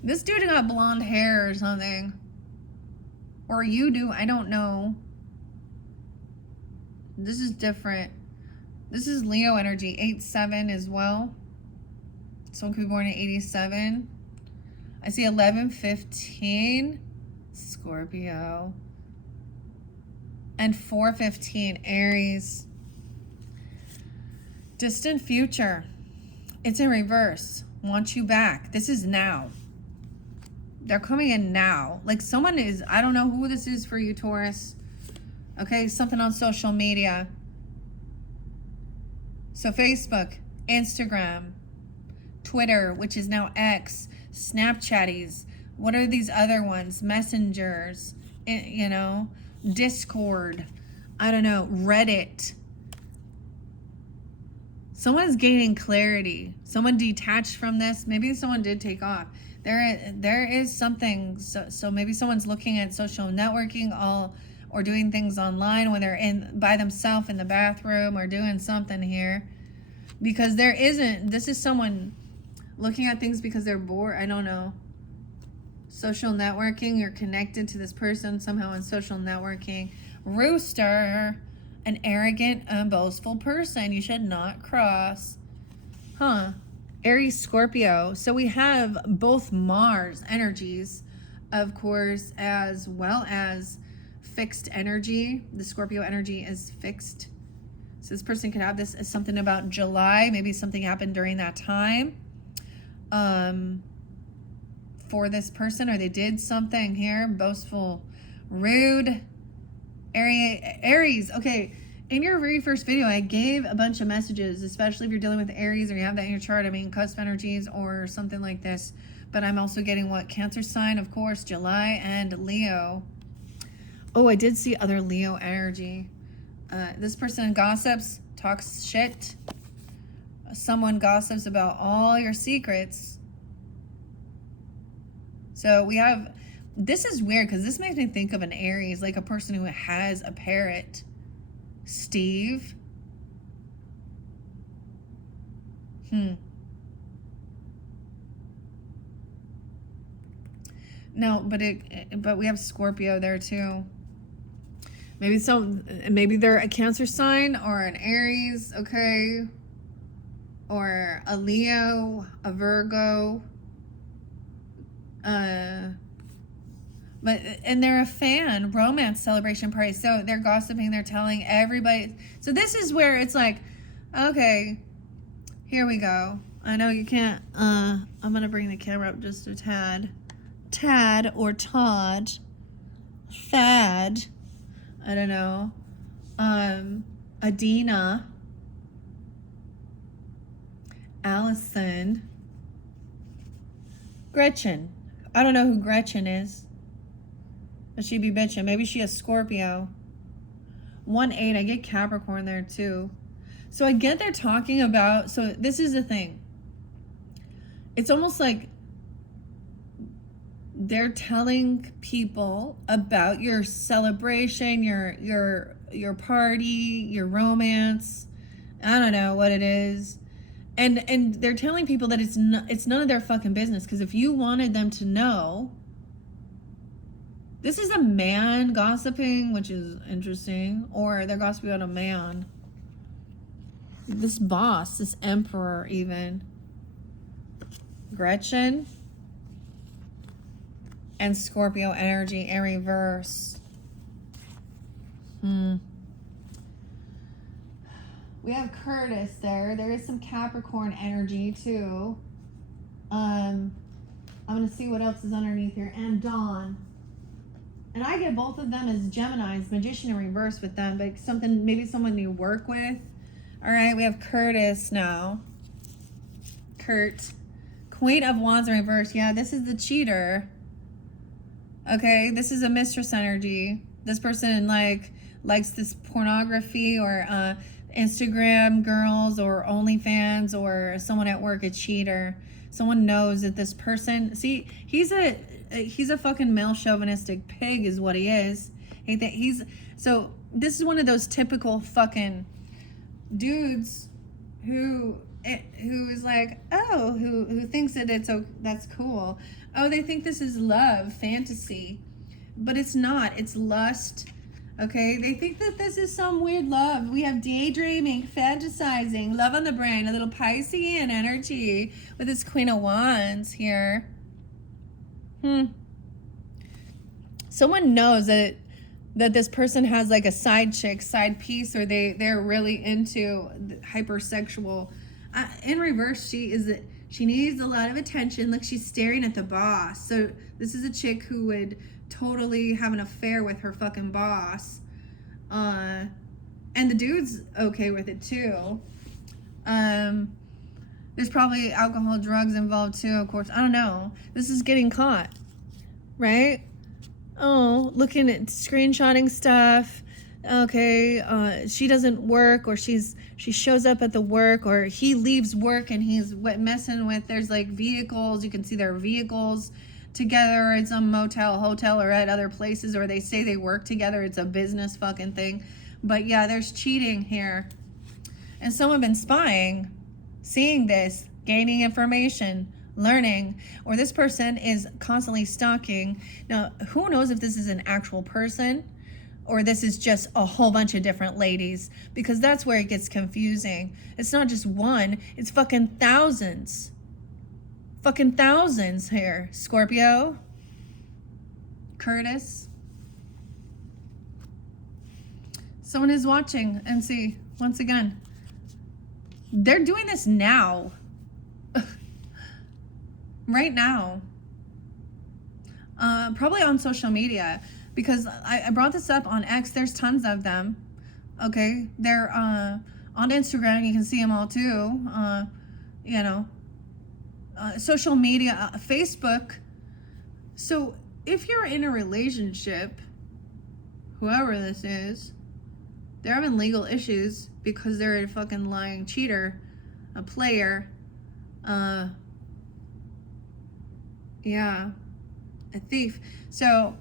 This dude got blonde hair or something. Or you do. I don't know. This is different. This is Leo energy. 8-7 as well. Someone could be born in 87. I see 11-15. Scorpio. And 4-15. Aries. Distant future. It's in reverse. Want you back. This is now. They're coming in now. Like someone is, I don't know who this is for you, Taurus. Okay, something on social media. So Facebook, Instagram, Twitter, which is now X, Snapchatties. What are these other ones? Messengers, you know, Discord. I don't know, Reddit. Someone's gaining clarity. Someone detached from this. Maybe someone did take off. There is something. So maybe someone's looking at social networking or doing things online when they're by themselves in the bathroom or doing something here. Because this is someone looking at things because they're bored. I don't know. Social networking, you're connected to this person somehow in social networking. Rooster, an arrogant and boastful person you should not cross. Aries, Scorpio. So we have both Mars energies, of course, as well as fixed energy. The Scorpio energy is fixed. So this person could have this as something about July. Maybe something happened during that time for this person, or they did something here. Boastful, rude. Aries. Okay, in your very first video, I gave a bunch of messages, especially if you're dealing with Aries or you have that in your chart. I mean, cusp energies or something like this. But I'm also getting what? Cancer sign, of course, July, and Leo. Oh, I did see other Leo energy. This person gossips, talks shit. Someone gossips about all your secrets. So we have, this is weird because this makes me think of an Aries, like a person who has a parrot. Steve. No, but we have Scorpio there too. Maybe they're a Cancer sign or an Aries, okay? Or a Leo, a Virgo. And they're a fan, romance celebration party. So they're gossiping, they're telling everybody. So this is where it's like, okay, here we go. I know you can't, I'm going to bring the camera up just a tad. Tad or Todd. Thad. I don't know. Adina. Allison. Gretchen. I don't know who Gretchen is. But she be bitching. Maybe she a Scorpio. 1-8. I get Capricorn there too. So I get they're talking about. So this is the thing. It's almost like they're telling people about your celebration, your party, your romance. I don't know what it is. And they're telling people that it's none of their fucking business. Because if you wanted them to know, this is a man gossiping, which is interesting. Or they're gossiping about a man. This boss, this emperor even. Gretchen. And Scorpio energy in reverse. We have Curtis there. There is some Capricorn energy too. I'm going to see what else is underneath here. And Dawn. And I get both of them as Geminis, Magician in reverse with them, but maybe someone you work with. All right, we have Curtis now. Kurt. Queen of Wands in reverse. Yeah, this is the cheater. Okay, this is a mistress energy. This person likes this pornography, or Instagram girls, or OnlyFans, or someone at work, a cheater. Someone knows that this person, see, he's a fucking male chauvinistic pig is what he is. So this is one of those typical fucking dudes who is like, oh, who thinks that that's cool. Oh, they think this is love, fantasy. But it's not. It's lust. Okay? They think that this is some weird love. We have daydreaming, fantasizing, love on the brain, a little Piscean energy with this Queen of Wands here. Someone knows that this person has like a side chick, side piece, or they're really into hypersexual. In reverse, she needs a lot of attention. Look, she's staring at the boss. So this is a chick who would totally have an affair with her fucking boss. And the dude's okay with it too. There's probably alcohol, drugs involved too, of course. I don't know. This is getting caught, right? Oh, looking at screenshotting stuff. Okay, she doesn't work, or she shows up at the work, or he leaves work and he's messing with, there's like vehicles. You can see their vehicles together at some motel, hotel, or at other places, or they say they work together. It's a business fucking thing. But yeah, there's cheating here. And someone been spying, seeing this, gaining information, learning, or this person is constantly stalking. Now, who knows if this is an actual person or this is just a whole bunch of different ladies, because that's where it gets confusing. It's not just one, it's fucking thousands. Fucking thousands here. Scorpio, Curtis. Someone is watching, and see, once again, they're doing this now. Right now. Probably on social media, because I brought this up on X. There's tons of them. Okay, they're on Instagram. You can see them all too. Social media, Facebook. So if you're in a relationship, whoever this is, they're having legal issues because they're a fucking lying cheater, a player, a thief. So,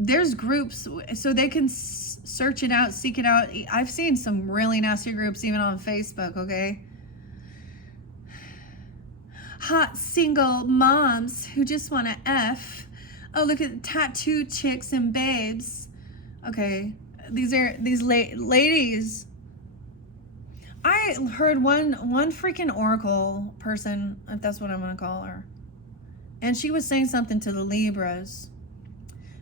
there's groups, so they can search it out, seek it out. I've seen some really nasty groups even on Facebook, okay? Hot single moms who just want to F. Oh, look at tattooed chicks and babes. Okay, these ladies. I heard one freaking oracle person, if that's what I'm going to call her. And she was saying something to the Libras.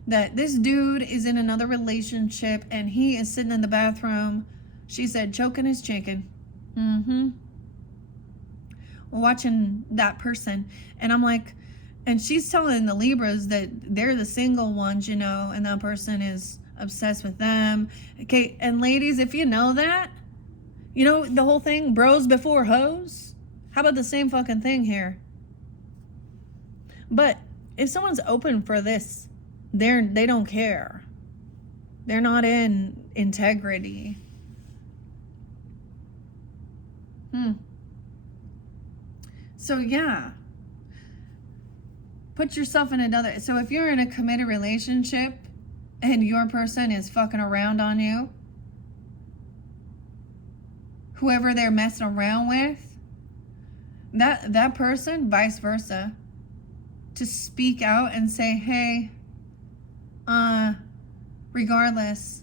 That this dude is in another relationship and he is sitting in the bathroom. She said, choking his chicken. Watching that person. And I'm like, and she's telling the Libras that they're the single ones, and that person is obsessed with them. Okay, and ladies, if you know that, the whole thing, bros before hoes. How about the same fucking thing here? But if someone's open for this, they don't care. They're not in integrity. So yeah, put yourself in another. So if you're in a committed relationship and your person is fucking around on you, whoever they're messing around with, that person, vice versa, to speak out and say, hey, regardless,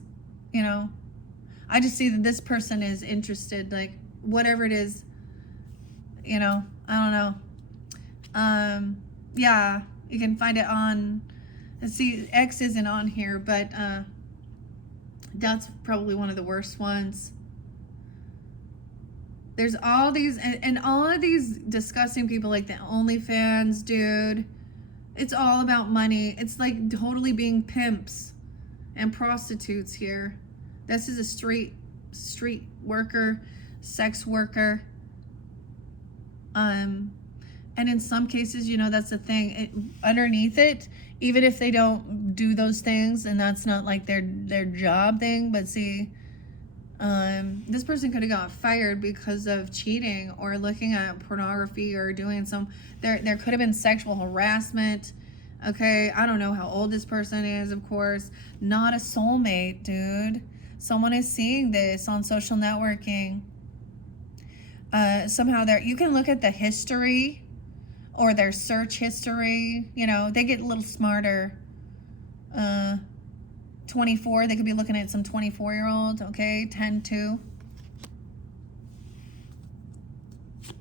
I just see that this person is interested, like whatever it is, I don't know. Yeah, you can find it on, let's see, X isn't on here, but that's probably one of the worst ones. There's all these, and all of these disgusting people, like the OnlyFans dude. It's all about money. It's like totally being pimps and prostitutes here. This is a street worker, sex worker. And in some cases, that's the thing. Underneath it, even if they don't do those things, and that's not like their job thing. But see, this person could have got fired because of cheating or looking at pornography or doing some. There could have been sexual harassment. Okay, I don't know how old this person is. Of course, not a soulmate, dude. Someone is seeing this on social networking. Somehow you can look at the history or their search history. You know, they get a little smarter. 24, they could be looking at some 24-year-old, okay? 10-2.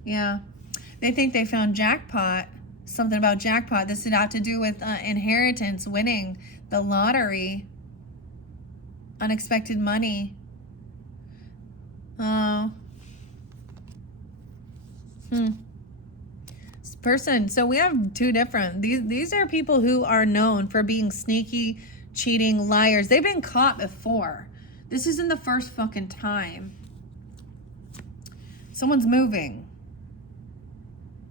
Yeah. They think they found jackpot. Something about jackpot. This had to do with inheritance, winning the lottery. Unexpected money. This person. So we have two different. These are people who are known for being sneaky, cheating, liars. They've been caught before. This isn't the first fucking time. Someone's moving.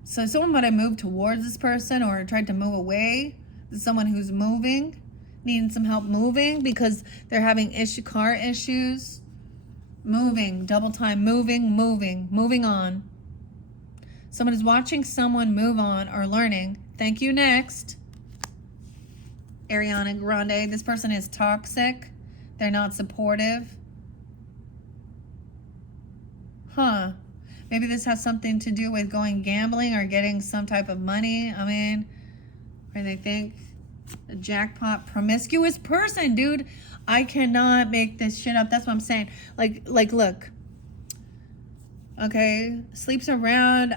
So someone might have moved towards this person or tried to move away. This is someone who's moving, needing some help moving because they're having car issues. Moving, double time, moving on. Someone is watching someone move on or learning. Thank you, next. Ariana Grande. This person is toxic. They're not supportive. Huh. Maybe this has something to do with going gambling or getting some type of money. I mean, where they think a jackpot, promiscuous person, dude. I cannot make this shit up. That's what I'm saying. Like, look. Okay, sleeps around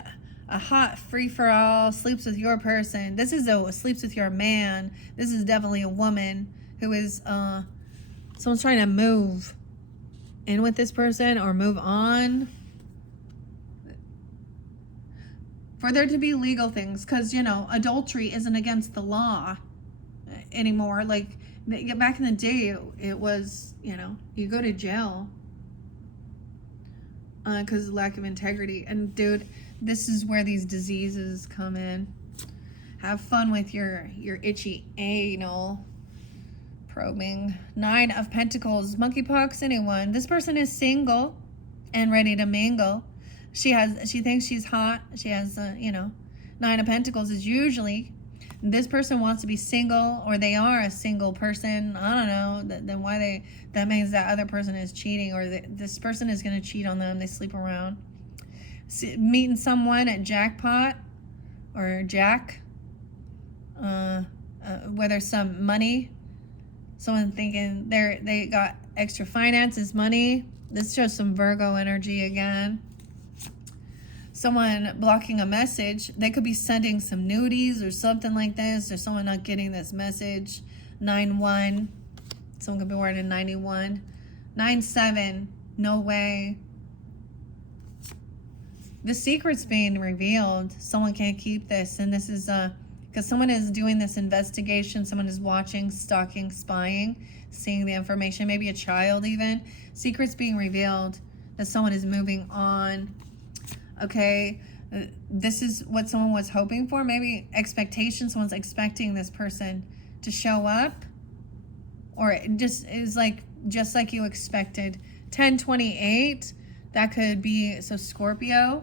a hot free-for-all, sleeps with your person. This is sleeps with your man. This is definitely a woman who is, someone's trying to move in with this person or move on. For there to be legal things, because, you know, adultery isn't against the law anymore. Like, back in the day, it was, you know, you go to jail because of lack of integrity. And, dude, this is where these diseases come in. Have fun with your itchy anal probing. 9 of Pentacles, monkeypox, anyone. This person is single and ready to mingle. She thinks she's hot. She has, you know, 9 of Pentacles is usually, this person wants to be single, or they are a single person. I don't know. Then why that means that other person is cheating, or this person is going to cheat on them. They sleep around. Meeting someone at jackpot or jack, whether some money, someone thinking they got extra finances, money. This shows some Virgo energy again. Someone blocking a message. They could be sending some nudies or something like this, or someone not getting this message. 9-1. Someone could be wearing a 91. 9-7. No way. The secret's being revealed. Someone can't keep this. And this is because someone is doing this investigation. Someone is watching, stalking, spying, seeing the information. Maybe a child even. Secret's being revealed that someone is moving on. Okay, this is what someone was hoping for. Maybe expectation. Someone's expecting this person to show up, or it just is like just like you expected. 10-28. That could be so Scorpio.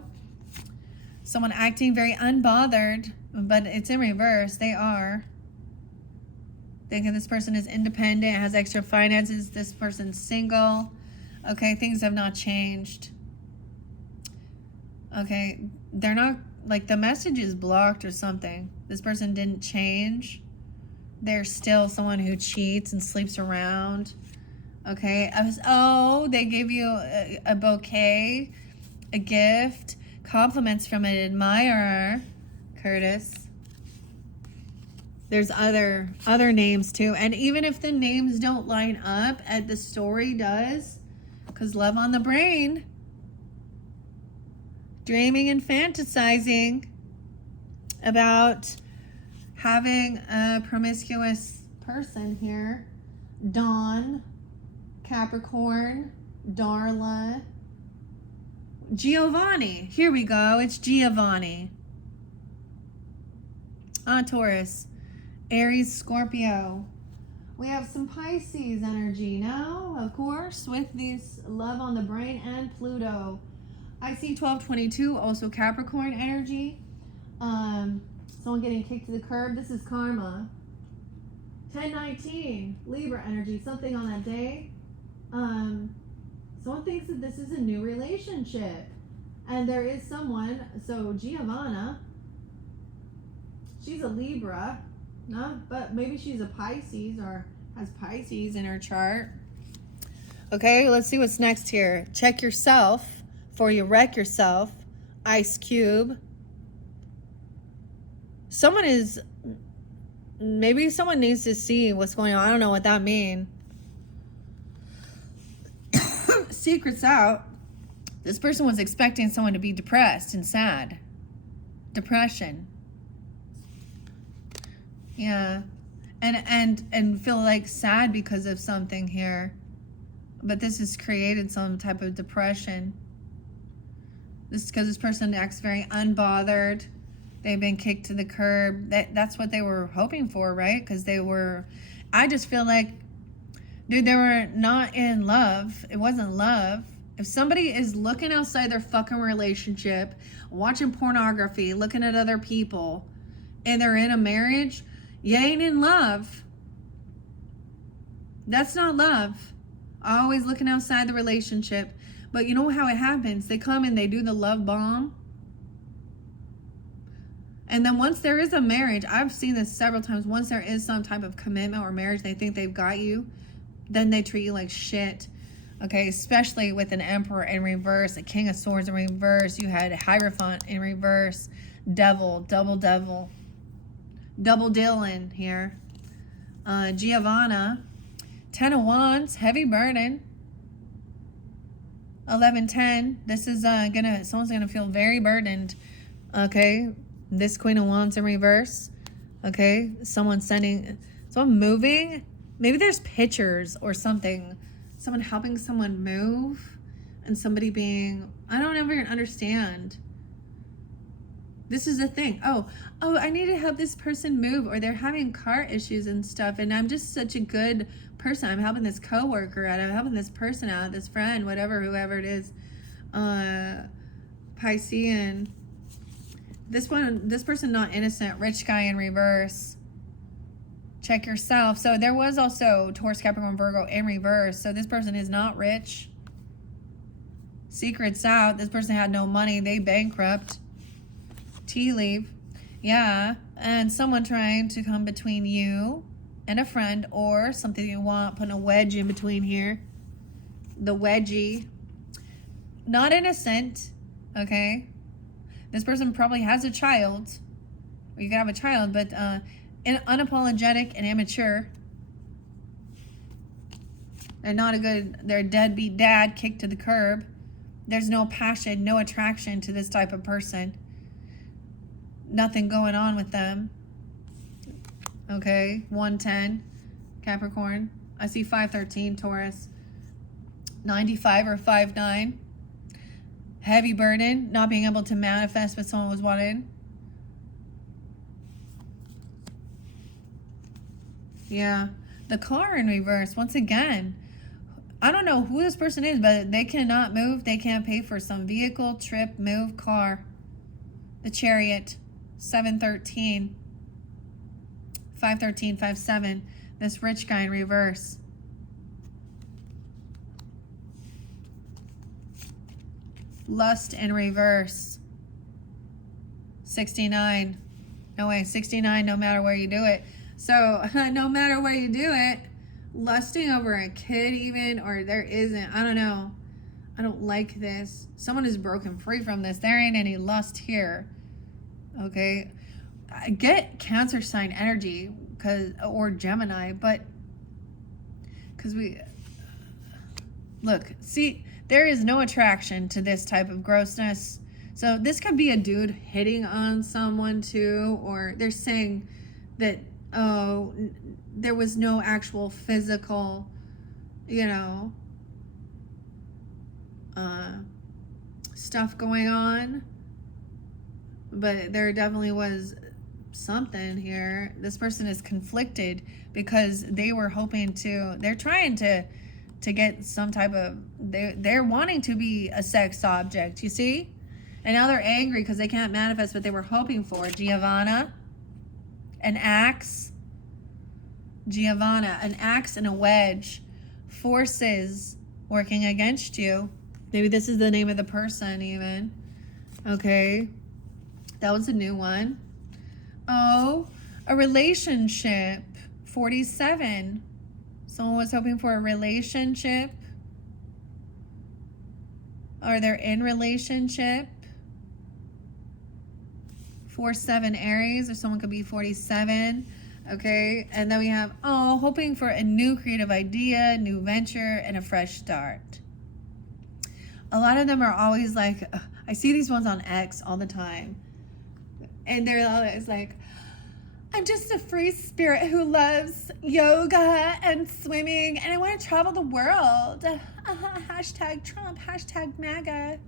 Someone acting very unbothered, but it's in reverse. They are thinking this person is independent, has extra finances. This person's single. Okay, things have not changed. Okay, they're not, like, the message is blocked or something. This person didn't change. They're still someone who cheats and sleeps around. Okay, they gave you a bouquet, a gift, compliments from an admirer, Curtis. There's other names too. And even if the names don't line up, the story does, because love on the brain. Dreaming and fantasizing about having a promiscuous person here. Dawn, Capricorn, Darla, Giovanni. Here we go. It's Giovanni. Taurus. Aries, Scorpio. We have some Pisces energy now, of course, with this love on the brain and Pluto. I see 1222, also Capricorn energy. Someone getting kicked to the curb. This is karma. 1019, Libra energy. Something on that day. Someone thinks that this is a new relationship. And there is someone, so Giovanna, she's a Libra, but maybe she's a Pisces or has Pisces in her chart. Okay, let's see what's next here. Check yourself before you wreck yourself. Ice Cube. Maybe someone needs to see what's going on. I don't know what that means. Secrets out. This person was expecting someone to be depressed and sad. Depression. Yeah. And feel like sad because of something here. But this has created some type of depression. This is because this person acts very unbothered. They've been kicked to the curb. That's what they were hoping for, right? Because I just feel like, dude, they were not in love. It wasn't love. If somebody is looking outside their fucking relationship, watching pornography, looking at other people, and they're in a marriage, you ain't in love. That's not love. Always looking outside the relationship. But you know how it happens? They come and they do the love bomb. And then once there is a marriage, I've seen this several times, once there is some type of commitment or marriage, they think they've got you, then they treat you like shit. Okay, especially with an Emperor in reverse, a King of Swords in reverse, you had a Hierophant in reverse, Devil, double Dylan here. Giovanna, 10 of Wands, heavy burden. 1110, this is someone's gonna feel very burdened. Okay, this Queen of Wands in reverse. Okay, someone moving. Maybe there's pictures or something. Someone helping someone move and somebody being, I don't ever understand. This is the thing. Oh, I need to help this person move, or they're having car issues and stuff, and I'm just such a good person. I'm helping this coworker out. I'm helping this person out, this friend, whoever it is. Piscean. This person not innocent. Rich guy in reverse. Check yourself. So there was also Taurus, Capricorn, Virgo in reverse. So this person is not rich. Secrets out. This person had no money. They bankrupt. Tea leaf. Yeah. And someone trying to come between you and a friend or something you want. Putting a wedge in between here. The wedgie. Not innocent. Okay. This person probably has a child. Or you can have a child, but unapologetic and immature. They're a deadbeat dad, kicked to the curb. There's no passion, no attraction to this type of person. Nothing going on with them. Okay, 110, Capricorn. I see 513, Taurus. 95 or 59. Heavy burden, not being able to manifest what someone was wanting. Yeah. The car in reverse, once again. I don't know who this person is, but they cannot move. They can't pay for some vehicle, trip, move, car. The Chariot, 713. 513, 57. This rich guy in reverse. Lust in reverse. 69. No way, 69, no matter where you do it. So, no matter where you do it, lusting over a kid even, or there isn't, I don't know. I don't like this. Someone is broken free from this. There ain't any lust here. Okay? I get Cancer sign energy, or Gemini, but, look, see, there is no attraction to this type of grossness. So this could be a dude hitting on someone too, or they're saying that, oh, there was no actual physical, stuff going on. But there definitely was something here. This person is conflicted because they were hoping to, they're trying to get some type of, they're wanting to be a sex object, you see? And now they're angry because they can't manifest what they were hoping for. Giovanna, an axe. Giovanna, an axe and a wedge. Forces working against you. Maybe this is the name of the person even. Okay. That was a new one. Oh, a relationship. 47. Someone was hoping for a relationship. Or they're in relationship. 47 Aries, or someone could be 47. Okay, and then we have, oh, hoping for a new creative idea, new venture, and a fresh start. A lot of them are always like, I see these ones on X all the time. And they're always like, I'm just a free spirit who loves yoga and swimming, and I want to travel the world. Hashtag Trump, hashtag MAGA.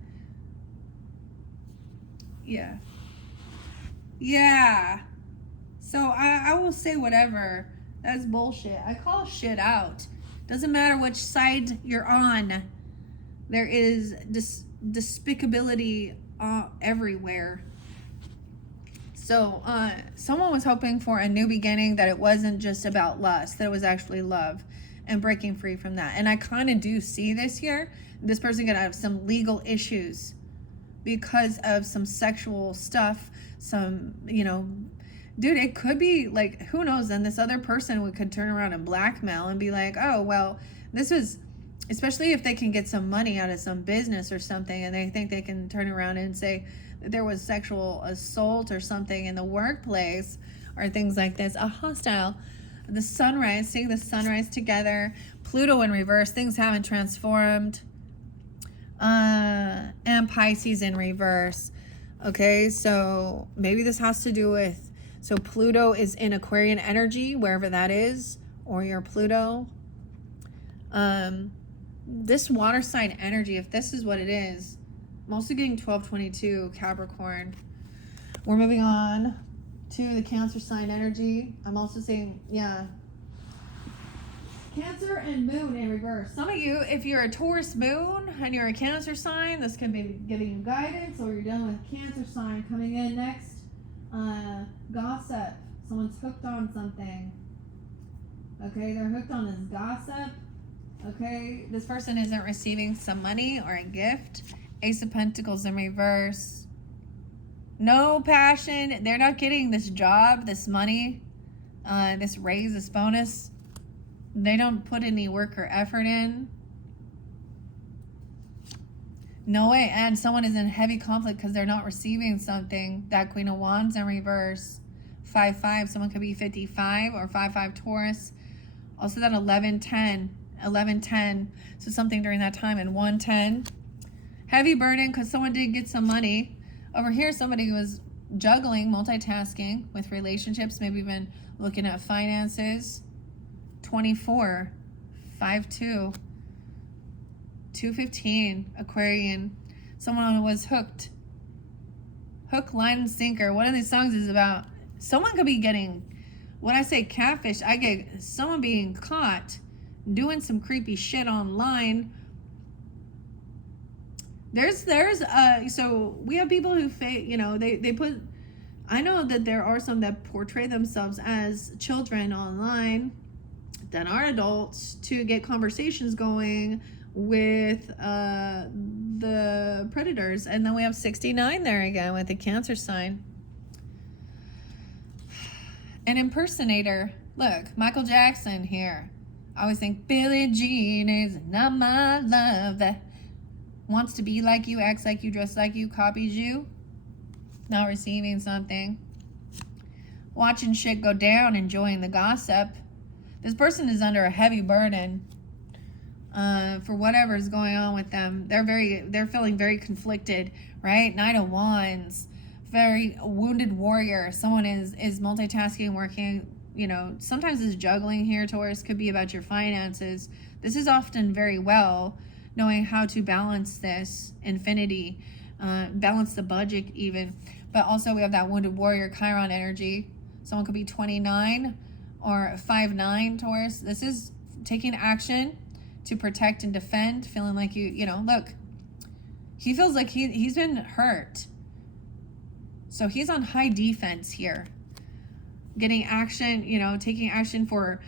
Yeah. Yeah. So I will say whatever. That's bullshit. I call shit out. Doesn't matter which side you're on. There is despicability everywhere. So someone was hoping for a new beginning, that it wasn't just about lust, that it was actually love and breaking free from that. And I kind of do see this here. This person gonna have some legal issues because of some sexual stuff, some, you know, dude, it could be like, who knows, then this other person could turn around and blackmail and be like, oh, well, this was, especially if they can get some money out of some business or something, and they think they can turn around and say that there was sexual assault or something in the workplace or things like this. A hostile, the sunrise, seeing the sunrise together, Pluto in reverse, things haven't transformed, and Pisces in reverse. Okay, so maybe this has to do with, so Pluto is in Aquarian energy, wherever that is, or your Pluto. This water sign energy, if this is what it is, I'm also getting 1222 Capricorn. We're moving on to the Cancer sign energy. I'm also seeing, yeah, Cancer and Moon in reverse. Some of you, if you're a Taurus Moon and you're a Cancer sign, this can be giving you guidance, or you're dealing with Cancer sign coming in next. Gossip. Someone's hooked on something. Okay, they're hooked on this gossip. Okay, this person isn't receiving some money or a gift. Ace of Pentacles in reverse. No passion. They're not getting this job, this money, this raise, this bonus. They don't put any work or effort in. No way. And someone is in heavy conflict because they're not receiving something. That Queen of Wands in reverse. 5-5. Someone could be 55 or 5-5 Taurus. Also that 11-10. 11-10. So something during that time. And 1-10. Heavy burden because someone did get some money. Over here, somebody was juggling, multitasking with relationships. Maybe even looking at finances. 24. 5-2. 215, Aquarian. Someone was hooked. Hook, line, and sinker. One of these songs is about, someone could be getting, when I say catfish, I get someone being caught doing some creepy shit online. So we have people who fake, you know, they put, I know that there are some that portray themselves as children online that are adults to get conversations going with the predators. And then we have 69 there again with the Cancer sign. An impersonator. Look, Michael Jackson here. I always think Billie Jean is not my love. That wants to be like you, acts like you, dress like you, copies you. Not receiving something. Watching shit go down, enjoying the gossip. This person is under a heavy burden. For whatever is going on with them. They're feeling very conflicted, right? Knight of Wands, very wounded warrior. Someone is multitasking, working, you know, sometimes this juggling here, Taurus, could be about your finances. This is often very well knowing how to balance this infinity, balance the budget even. But also we have that wounded warrior Chiron energy. Someone could be 29 or 5'9", Taurus. This is taking action to protect and defend, feeling like you know, look, he feels like he's been hurt. So he's on high defense here. Getting action, you know, taking action for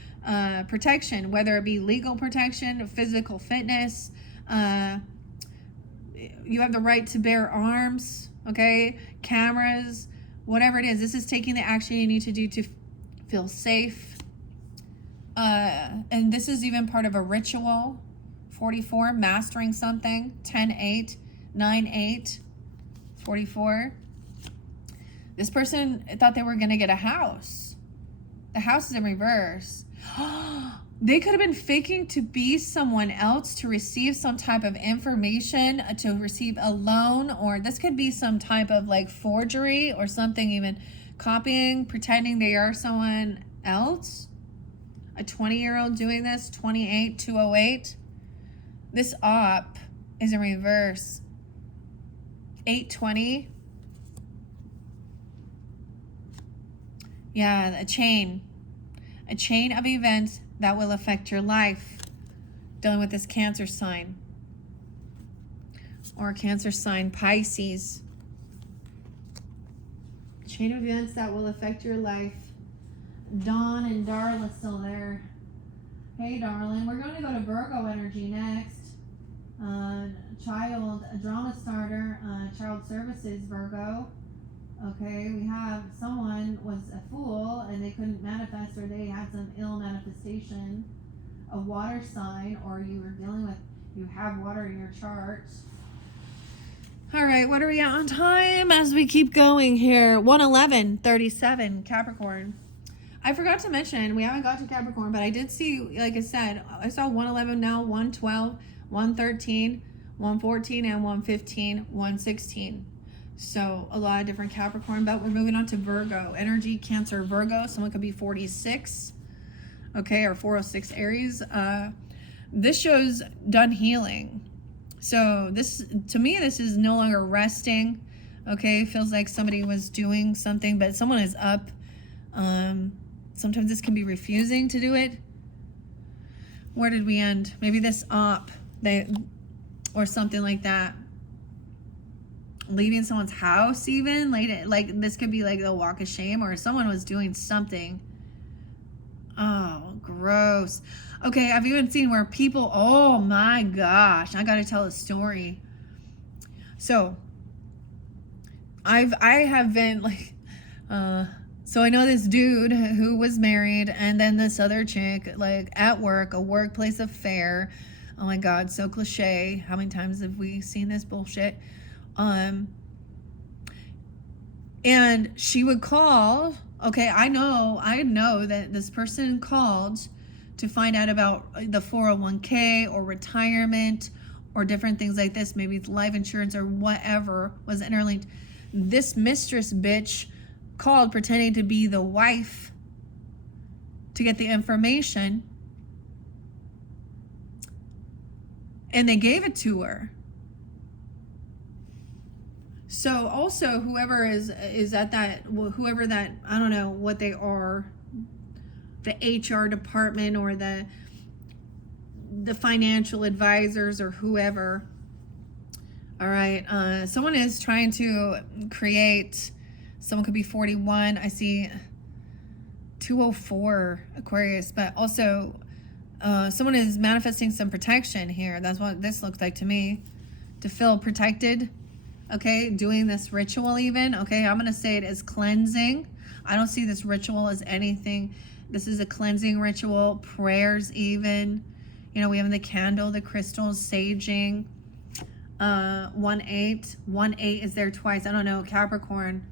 protection, whether it be legal protection, physical fitness. You have the right to bear arms, okay? Cameras, whatever it is. This is taking the action you need to do to feel safe. And this is even part of a ritual. 44, mastering something. 10-8, 9-8, 44. This person thought they were going to get a house. The house is in reverse. They could have been faking to be someone else to receive some type of information, to receive a loan, or this could be some type of like forgery or something, even copying, pretending they are someone else. A 20-year-old doing this, 28, 208. This op is in reverse. 820. Yeah, a chain of events that will affect your life. Dealing with this Cancer sign. Or Cancer sign, Pisces. Chain of events that will affect your life. Dawn and Darla still there. Hey, darling. We're going to go to Virgo energy next. Child, a drama starter, child services, Virgo. Okay, we have someone was a fool and they couldn't manifest, or they had some ill manifestation. A water sign, or you were dealing with, you have water in your chart. All right, what are we at on time as we keep going here? 1:11:37, Capricorn. I forgot to mention, we haven't got to Capricorn, but I did see, like I said, I saw 1:11 now, 1:12, 1:13, 1:14, and 1:15, 1:16. So a lot of different Capricorn, but we're moving on to Virgo. Energy, Cancer, Virgo. Someone could be 46, okay, or 406 Aries. This shows done healing. So this, to me, this is no longer resting, okay? Feels like somebody was doing something, but someone is up. Sometimes this can be refusing to do it. Where did we end? Maybe this op, or something like that. Leaving someone's house even, like this could be like a walk of shame, or someone was doing something. Oh, gross. Okay, I've even seen where people, oh my gosh, I gotta tell a story. So I have been like, so I know this dude who was married, and then this other chick, like at work, a workplace affair. Oh my God, so cliche. How many times have we seen this bullshit? And she would call. Okay, I know that this person called to find out about the 401k or retirement or different things like this. Maybe it's life insurance or whatever was interlinked. This mistress bitch called pretending to be the wife to get the information, and they gave it to her. So also whoever is at that, whoever that, I don't know what they are, the HR department or the financial advisors or whoever. All right, someone is trying to create, someone could be 41. I see 204 Aquarius, but also someone is manifesting some protection here. That's what this looks like to me, to feel protected. Okay, doing this ritual even. Okay, I'm going to say it as cleansing. I don't see this ritual as anything. This is a cleansing ritual, prayers even. You know, we have the candle, the crystals, saging. 1-8. 1-8 is there twice. I don't know, Capricorn.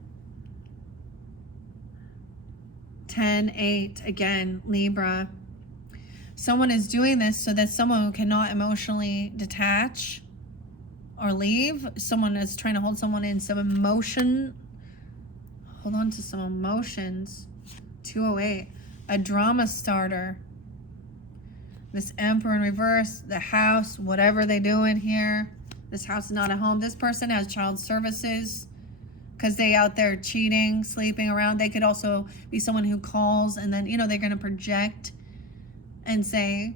10-8, again, Libra. Someone is doing this so that someone cannot emotionally detach or leave. Someone is trying to hold someone in some emotion. Hold on to some emotions. 208. A drama starter. This Emperor in reverse. The house. Whatever they doing here. This house is not a home. This person has child services. because they out there cheating, sleeping around. They could also be someone who calls and then, they're going to project and say,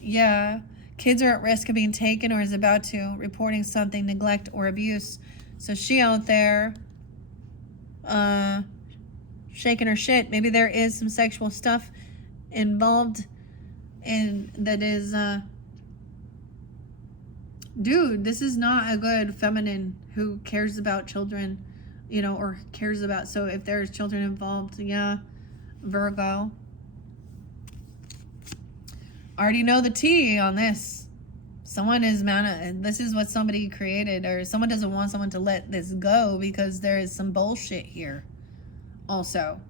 yeah, kids are at risk of being taken or is about to, reporting something, neglect or abuse. So she out there shaking her shit. Maybe there is some sexual stuff involved in that is dude, this is not a good feminine who cares about children, or cares about. So if there's children involved, yeah, Virgo. Already know the tea on this. Someone is this is what somebody created, or someone doesn't want someone to let this go because there is some bullshit here. Also,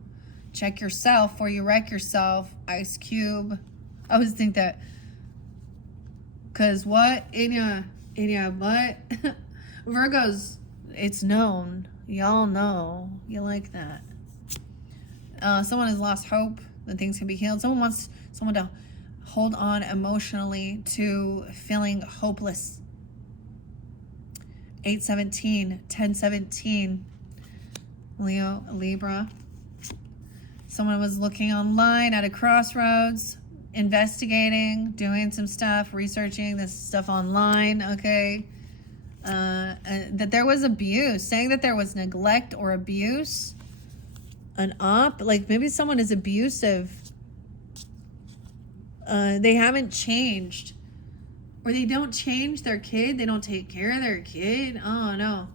check yourself before you wreck yourself. Ice Cube. I always think that, because what in ya what Virgos, it's known, y'all know you like that. Someone has lost hope that things can be healed. Someone wants someone to hold on emotionally to feeling hopeless. 8/17, 10/17. Leo, Libra. Someone was looking online at a crossroads, investigating, doing some stuff, researching this stuff online, okay? That there was abuse, saying that there was neglect or abuse, like maybe someone is abusive. They haven't changed, or they don't change their kid. They don't take care of their kid. Oh no.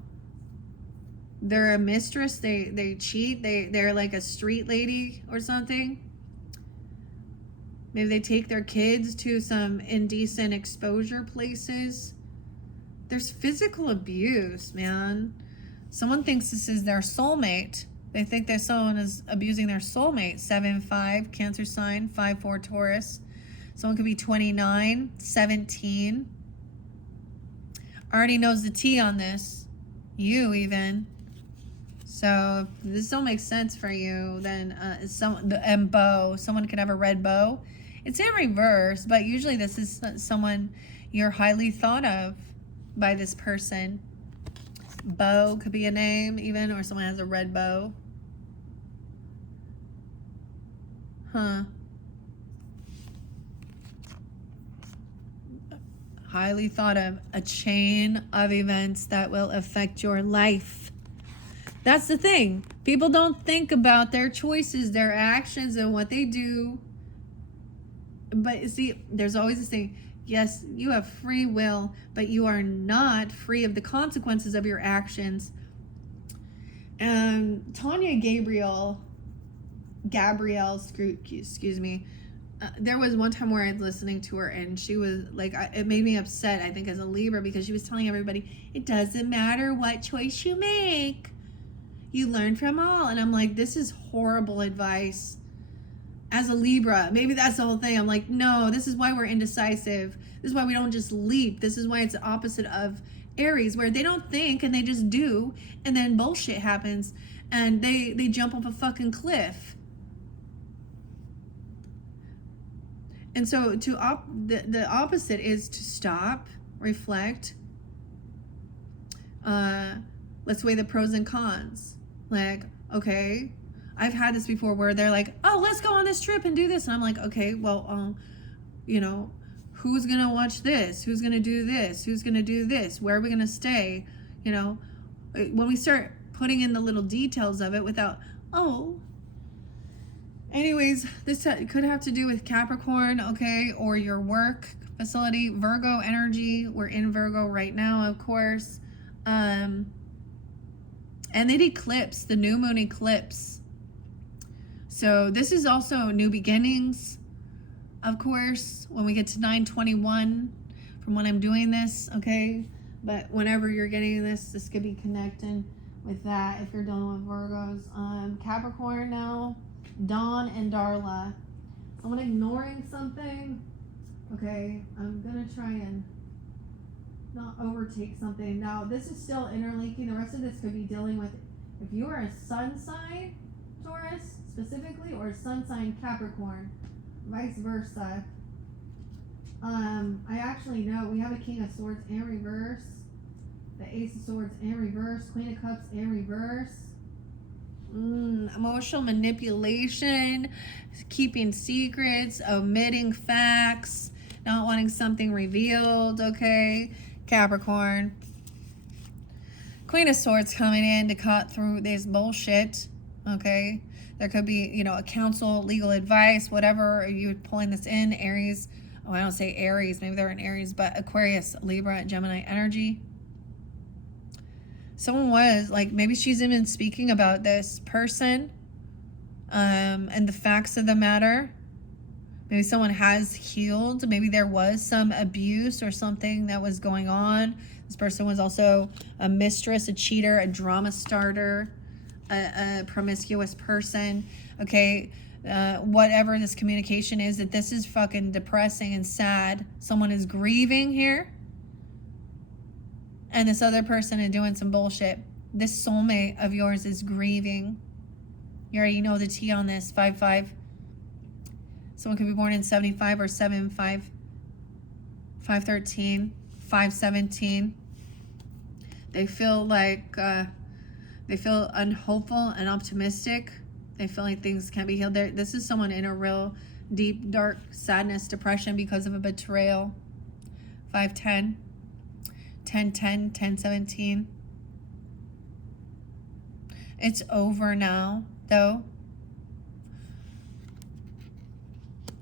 They're a mistress. They cheat. They're like a street lady or something. Maybe they take their kids to some indecent exposure places. There's physical abuse, man. Someone thinks this is their soulmate. They think that someone is abusing their soulmate. 7/5, Cancer sign, 5/4, Taurus. Someone could be 29, 17. Already knows the tea on this. You even. So if this don't make sense for you, then and bow. Someone could have a red bow. It's in reverse, but usually this is someone you're highly thought of by this person. Bow could be a name even, or someone has a red bow. Huh. Highly thought of. A chain of events that will affect your life. That's the thing. People don't think about their choices, their actions, and what they do. But see, there's always this thing. Yes, you have free will, but you are not free of the consequences of your actions. Tanya Gabrielle, excuse me. There was one time where I was listening to her and she was like, it made me upset, I think, as a Libra, because she was telling everybody, it doesn't matter what choice you make. You learn from all. And I'm like, this is horrible advice. As a Libra, maybe that's the whole thing. I'm like, no, this is why we're indecisive. This is why we don't just leap. This is why it's the opposite of Aries, where they don't think and they just do, and then bullshit happens and they jump off a fucking cliff. And so the opposite is to stop, reflect. Let's weigh the pros and cons. Like, okay, I've had this before where they're like, oh, let's go on this trip and do this. And I'm like, okay, well, who's going to watch this? Who's going to do this? Who's going to do this? Where are we going to stay? When we start putting in the little details of it without, anyways, this could have to do with Capricorn, okay, or your work facility. Virgo energy. We're in Virgo right now, of course. And it eclipse, the new moon eclipse. So this is also new beginnings, of course, when we get to 9/21 from when I'm doing this, okay? But whenever you're getting this could be connecting with that if you're dealing with Virgos. Capricorn now, Dawn and Darla. Someone ignoring something. Okay, I'm going to try and not overtake something. Now, this is still interlinking. The rest of this could be dealing with if you are a sun sign, Taurus, specifically, or sun sign Capricorn, vice versa. I actually know we have a King of Swords in reverse. The Ace of Swords in reverse. Queen of Cups in reverse. Emotional manipulation, keeping secrets, omitting facts, not wanting something revealed, okay? Capricorn. Queen of Swords coming in to cut through this bullshit, okay? There could be, you know, a counsel, legal advice, whatever. You're pulling this in. Aries. Oh, I don't say Aries. Maybe they're in Aries, but Aquarius, Libra, Gemini energy. Someone was like, maybe she's even speaking about this person and the facts of the matter. Maybe someone has healed. Maybe there was some abuse or something that was going on. This person was also a mistress, a cheater, a drama starter, a promiscuous person. Okay, whatever this communication is, that this is fucking depressing and sad. Someone is grieving here. And this other person is doing some bullshit. This soulmate of yours is grieving. You already know the T on this. 5-5. Someone could be born in 75 or 7-5. 5-13. 5-17. They feel like they feel unhopeful and optimistic. They feel like things can't be healed. This is someone in a real deep, dark sadness, depression because of a betrayal. 5-10. 10-10, 10-17. It's over now, though.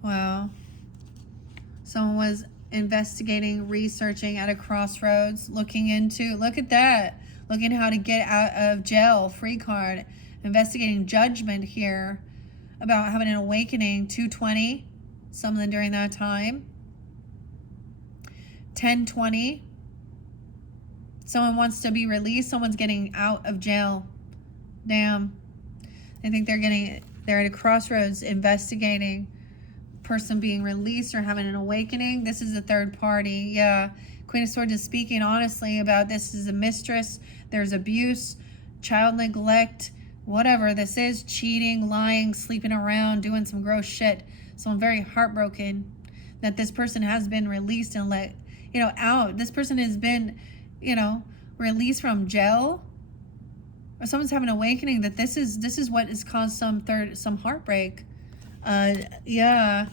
Wow. Someone was investigating, researching at a crossroads, looking into, look at that. Looking how to get out of jail, free card. Investigating judgment here about having an awakening, 220, something during that time. 10-20. Someone wants to be released. Someone's getting out of jail. Damn. I think they're at a crossroads investigating. Person being released or having an awakening. This is a third party. Yeah. Queen of Swords is speaking honestly about this is a mistress. There's abuse, child neglect, whatever this is. Cheating, lying, sleeping around, doing some gross shit. So I'm very heartbroken that this person has been released and let, you know, out. This person has been, you know, released from jail, or someone's having an awakening that this is what has caused some heartbreak. Yeah.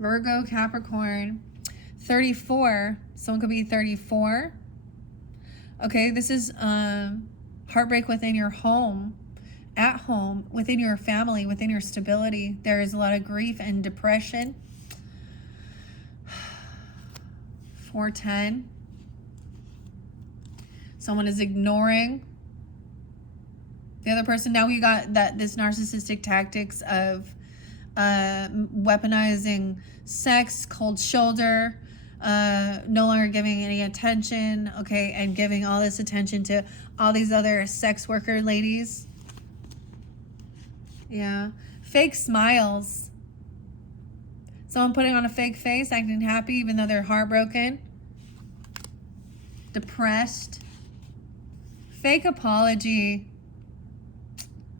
Virgo, Capricorn. 34. Someone could be 34. Okay, this is heartbreak within your home, at home, within your family, within your stability. There is a lot of grief and depression. 410. Someone is ignoring the other person. Now we got this narcissistic tactics of weaponizing sex, cold shoulder, no longer giving any attention, okay, and giving all this attention to all these other sex worker ladies. Yeah. Fake smiles. Someone putting on a fake face, acting happy even though they're heartbroken. Depressed. Fake apology.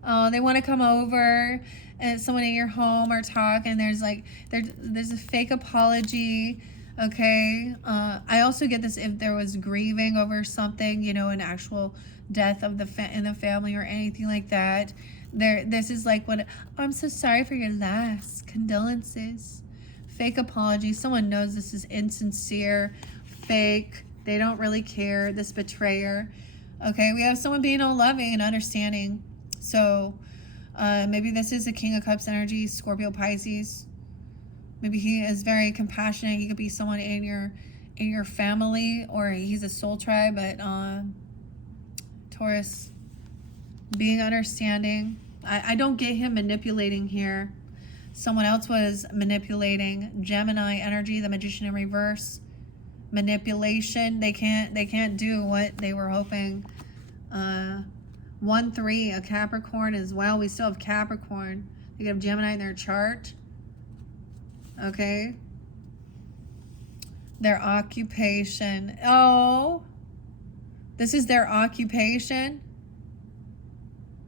Oh, they want to come over and someone in your home or talk, and there's a fake apology. Okay. I also get this if there was grieving over something, you know, an actual death of in the family or anything like that. This is like what, oh, I'm so sorry for your loss. Condolences. Fake apology. Someone knows this is insincere, fake. They don't really care. This betrayer. Okay, we have someone being all loving and understanding. So maybe this is a King of Cups energy, Scorpio, Pisces. Maybe he is very compassionate. He could be someone in your family, or he's a soul tribe. But Taurus, being understanding. I don't get him manipulating here. Someone else was manipulating. Gemini energy, the Magician in reverse. Manipulation. They can't do what they were hoping. 1-3, a Capricorn as well. We still have Capricorn. They have Gemini in their chart. Okay. Their occupation. Oh, this is their occupation.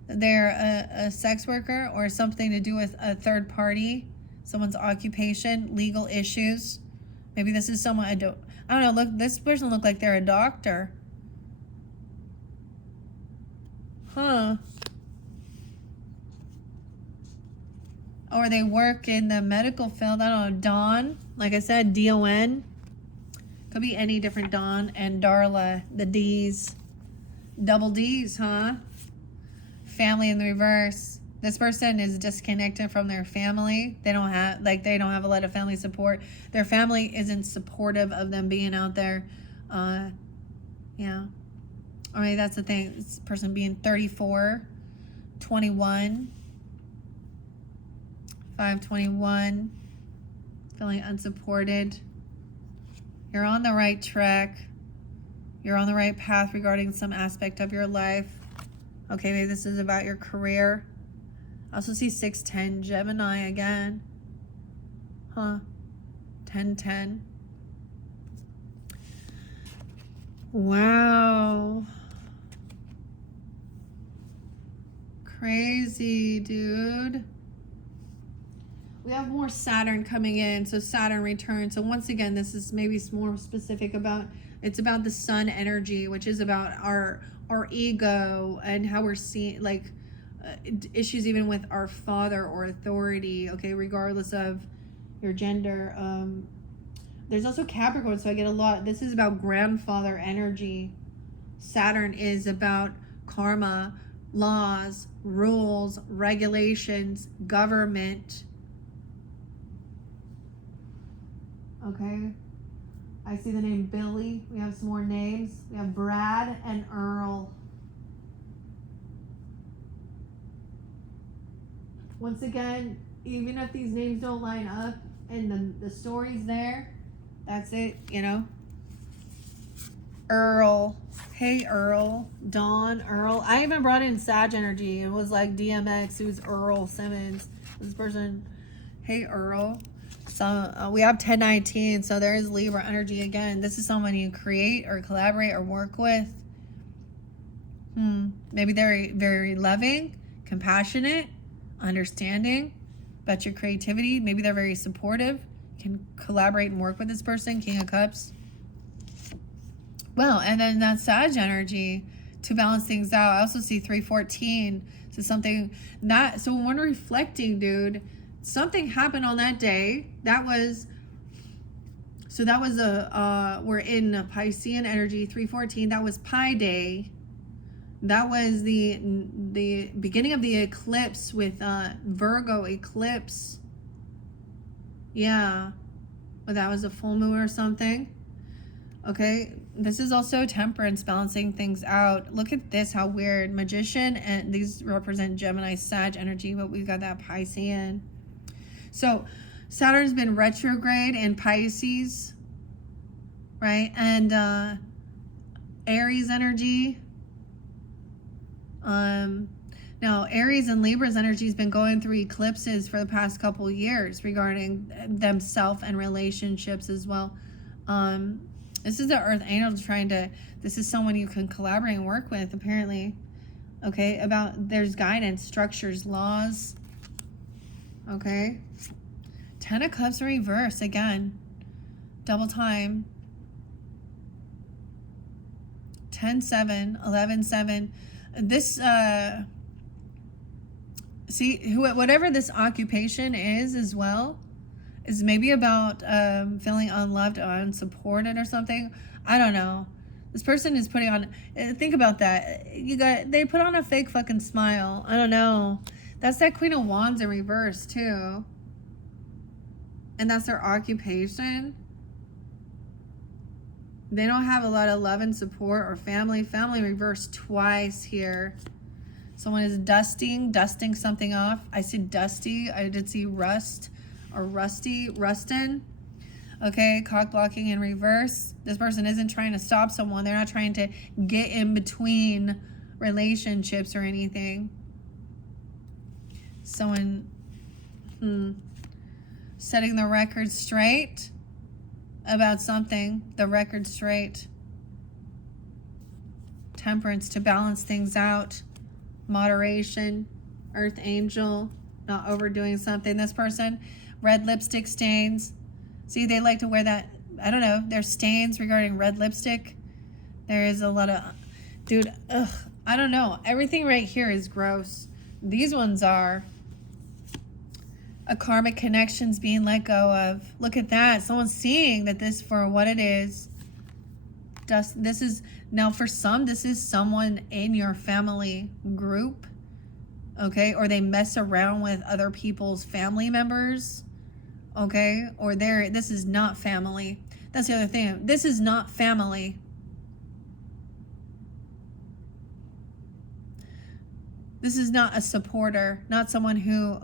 They're a sex worker or something to do with a third party. Someone's occupation, legal issues. Maybe this is someone I don't know. Look, this person looked like they're a doctor. Huh. Or they work in the medical field. I don't know. Dawn. Like I said, D-O-N. Could be any different Dawn. And Darla. The D's. Double D's, huh? Family in the reverse. This person is disconnected from their family. They don't have a lot of family support. Their family isn't supportive of them being out there. Yeah. All right, that's the thing. This person being 34, 21, 521, feeling unsupported. You're on the right track. You're on the right path regarding some aspect of your life. Okay, maybe this is about your career. I also see 610 Gemini again. Huh. 1010. Wow. Crazy, dude. We have more Saturn coming in. So Saturn returns. So once again, this is maybe more specific about, it's about the sun energy, which is about our ego and how we're seeing, like, issues even with our father or authority, okay, regardless of your gender. There's also Capricorn, so I get a lot. This is about grandfather energy. Saturn is about karma, laws, rules, regulations, government. Okay. I see the name Billy. We have some more names. We have Brad and Earl. Once again, even if these names don't line up and the story's there, that's it, you know. Earl. Hey, Earl. Dawn, Earl. I even brought in Sag energy. It was like DMX. It was Earl Simmons. This person. Hey, Earl. So we have 1019. So there is Libra energy again. This is someone you create or collaborate or work with. Maybe they're very loving, compassionate, understanding about your creativity. Maybe they're very supportive. You can collaborate and work with this person. King of Cups. Well, and then that Sag energy to balance things out. I also see 314. So something that, so when we're reflecting, dude, something happened on that day. We're in Piscean energy, 314. That was Pi Day. That was the beginning of the eclipse with Virgo eclipse. Yeah. Well, that was a full moon or something. Okay. This is also Temperance, balancing things out. Look at this, how weird. Magician, and these represent Gemini, Sag energy, but we've got that Piscean. So Saturn's been retrograde in Pisces, right? And Aries energy. Now Aries and Libra's energy has been going through eclipses for the past couple of years regarding themselves and relationships as well. This is the Earth Angel this is someone you can collaborate and work with, apparently. Okay, there's guidance, structures, laws. Okay. 10 of Cups in reverse again. Double time. 10-7, 11-7. This, whatever this occupation is as well, is maybe about feeling unloved or unsupported or something. I don't know. This person is putting on, think about that. They put on a fake fucking smile. I don't know. That's that Queen of Wands in reverse too. And that's their occupation. They don't have a lot of love and support or family. Family reversed twice here. Someone is dusting something off. I see dusty. I did see rust or rustin. Okay, cock blocking in reverse. This person isn't trying to stop someone. They're not trying to get in between relationships or anything. Someone setting the record straight about something. The record straight. Temperance to balance things out. Moderation. Earth Angel. Not overdoing something. This person, red lipstick stains. See, they like to wear that. I don't know. There's stains regarding red lipstick. There is a lot of, dude, I don't know. Everything right here is gross. These ones are a karmic connections being let go of. Look at that. Someone's seeing that this for what it is. This is, now for some, this is someone in your family group. Okay, or they mess around with other people's family members. Okay, or this is not family. That's the other thing. This is not family. This is not a supporter, not someone who,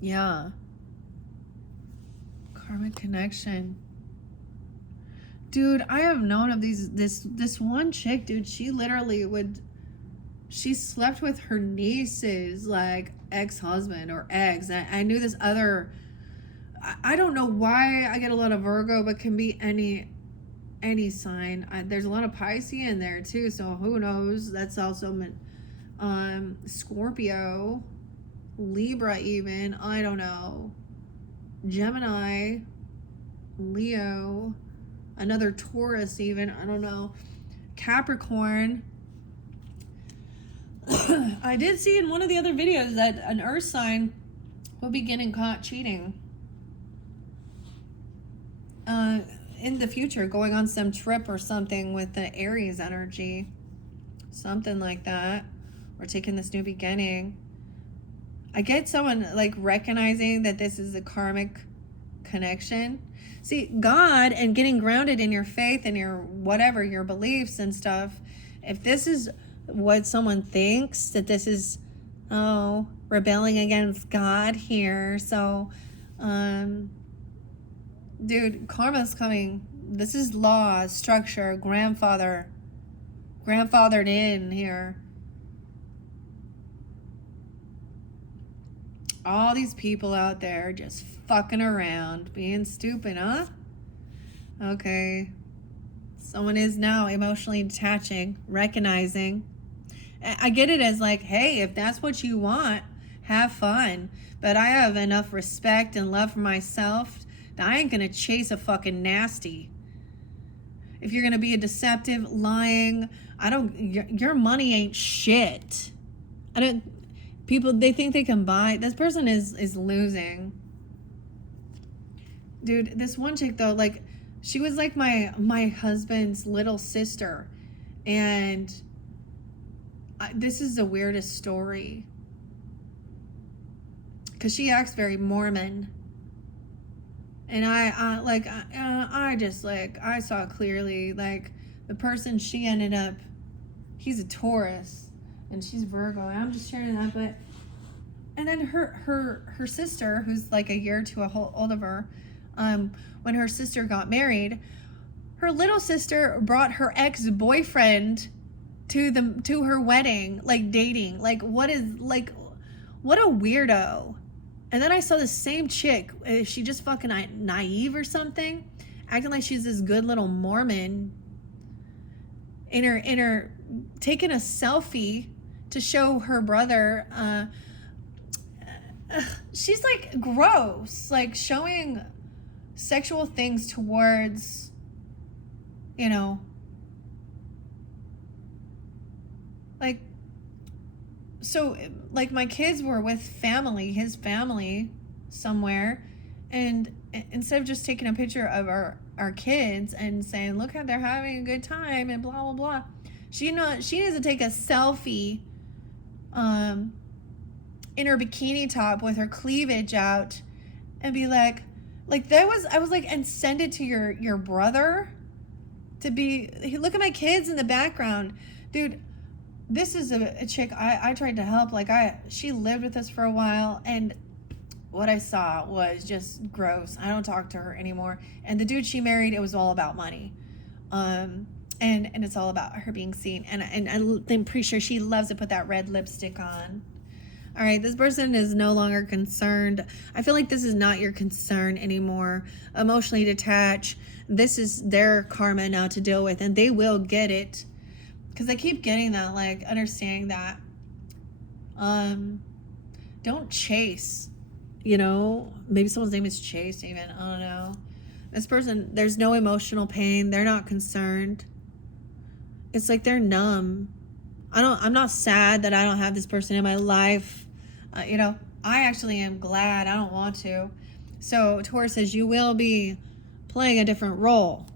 yeah. Karmic connection. Dude, I have known of this one chick, dude, she literally she slept with her niece's, like, ex-husband or ex. I knew this other, I don't know why I get a lot of Virgo, but can be any sign. There's a lot of Pisces in there too, so who knows? That's also Scorpio, Libra, even, I don't know, Gemini, Leo, another Taurus, even, I don't know, Capricorn. I did see in one of the other videos that an earth sign will be getting caught cheating in the future, going on some trip or something with the Aries energy, something like that, or taking this new beginning. I get someone like recognizing that this is a karmic connection. See, God and getting grounded in your faith and your whatever, your beliefs and stuff, if this is what someone thinks, that this is, oh, rebelling against God here. So, dude, karma's coming. This is law, structure, grandfathered in here. All these people out there just fucking around, being stupid, huh? Okay. Someone is now emotionally detaching, recognizing. I get it as like, hey, if that's what you want, have fun. But I have enough respect and love for myself that I ain't gonna chase a fucking nasty. If you're gonna be a deceptive, lying, your money ain't shit. People, they think they can buy. This person is losing. Dude, this one chick though, like, she was like my husband's little sister. And this is the weirdest story. Because she acts very Mormon. And I just, like, I saw clearly, like, the person she ended up, he's a Taurus. And she's Virgo. And I'm just sharing that, but... And then her sister, who's like a year or two older of her, when her sister got married, her little sister brought her ex-boyfriend to her wedding, like dating. Like, what a weirdo. And then I saw the same chick. Is she just fucking naive or something? Acting like she's this good little Mormon. In her taking a selfie to show her brother. She's like gross, like showing sexual things towards, you know, like, so like my kids were with his family somewhere, and instead of just taking a picture of our kids and saying, look how they're having a good time and blah blah blah, she needs to take a selfie in her bikini top with her cleavage out and be like I was like, and send it to your brother to be, look at my kids in the background. Dude, this is a chick I tried to help. Like, she lived with us for a while, and what I saw was just gross. I don't talk to her anymore. And the dude she married, it was all about money. And it's all about her being seen. And I'm pretty sure she loves to put that red lipstick on. All right, this person is no longer concerned. I feel like this is not your concern anymore. Emotionally detached. This is their karma now to deal with, and they will get it. Because I keep getting that, like, understanding that. Don't chase. You know, maybe someone's name is Chase even. I don't know. This person, there's no emotional pain. They're not concerned. It's like they're numb. I'm not sad that I don't have this person in my life. You know, I actually am glad. I don't want to. So Taurus says you will be playing a different role.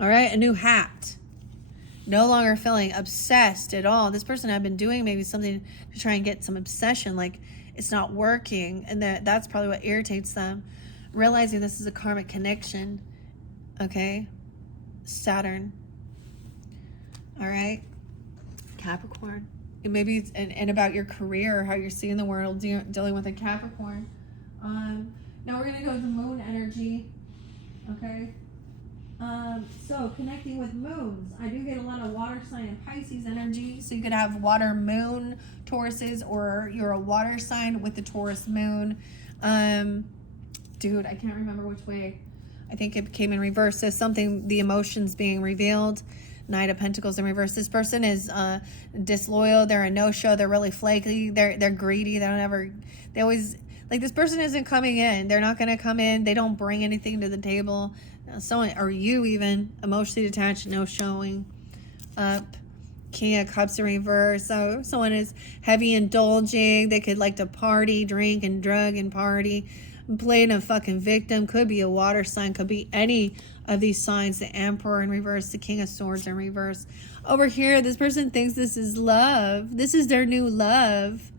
All right, a new hat. No longer feeling obsessed at all. This person had been doing maybe something to try and get some obsession, like it's not working, and that's probably what irritates them. Realizing this is a karmic connection. Okay, Saturn. All right, Capricorn. And maybe it's and about your career, how you're seeing the world, dealing with a Capricorn. Now we're gonna go to moon energy. Okay. So connecting with moons, I do get a lot of water sign and Pisces energy. So you could have water moon Tauruses, or you're a water sign with the Taurus moon. Dude, I can't remember which way. I think it came in reverse. So something, the emotions being revealed. Knight of Pentacles in reverse. This person is disloyal. They're a no-show. They're really flaky. They're greedy. They always, like, this person isn't coming in. They're not going to come in. They don't bring anything to the table. Someone, or you even, emotionally detached, no showing up. King of Cups in reverse. So someone is heavy indulging. They could like to party, drink, and drug and party. Playing a fucking victim. Could be a water sign. Could be any of these signs. The Emperor in reverse. The King of Swords in reverse. Over here, this person thinks this is love. This is their new love.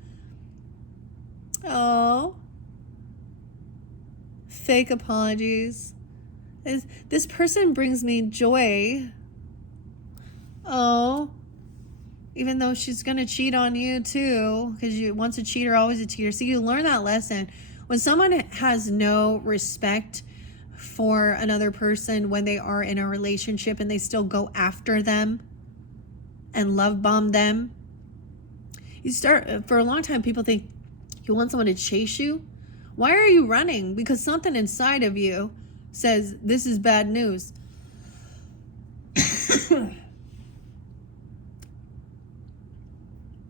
Oh. Fake apologies. This person brings me joy. Oh. Even though she's going to cheat on you too. Because once a cheater, always a cheater. So you learn that lesson. When someone has no respect for another person when they are in a relationship and they still go after them and love bomb them. For a long time, people think you want someone to chase you. Why are you running? Because something inside of you says this is bad news.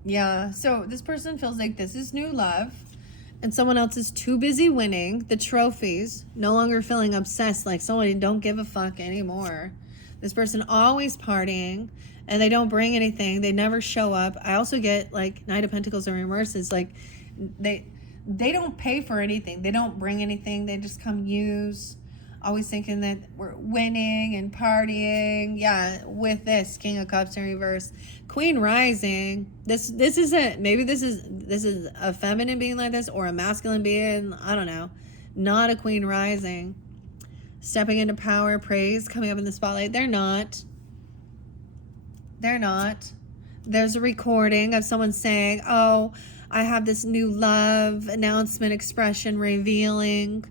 Yeah, so this person feels like this is new love, and someone else is too busy winning the trophies, no longer feeling obsessed, like someone don't give a fuck anymore. This person always partying, and they don't bring anything. They never show up. I also get like Knight of Pentacles in reverse. It's like they don't pay for anything. They don't bring anything. They just come use. Always thinking that we're winning and partying. Yeah, with this King of Cups in reverse. Queen rising. This isn't, maybe this is a feminine being like this or a masculine being. I don't know. Not a queen rising. Stepping into power, praise, coming up in the spotlight. They're not. There's a recording of someone saying, oh, I have this new love announcement expression revealing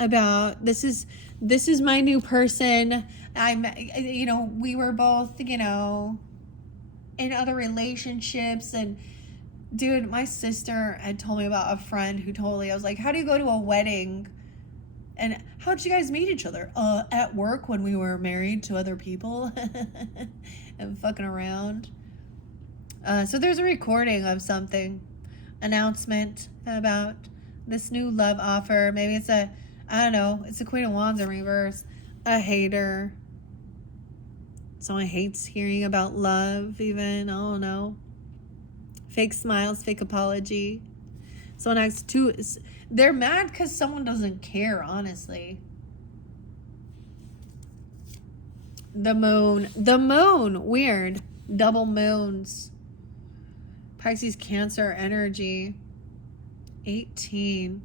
about this is my new person. We were both, in other relationships, and dude, my sister had told me about a friend who I was like, how do you go to a wedding? And how'd you guys meet each other? At work when we were married to other people and fucking around. So there's a recording of something, announcement about this new love offer. Maybe it's it's a Queen of Wands in reverse. A hater. Someone hates hearing about love even. I don't know. Fake smiles, fake apology. Someone acts they're mad because someone doesn't care, honestly. The moon. Weird. Double moons. Pisces, Cancer energy. 18.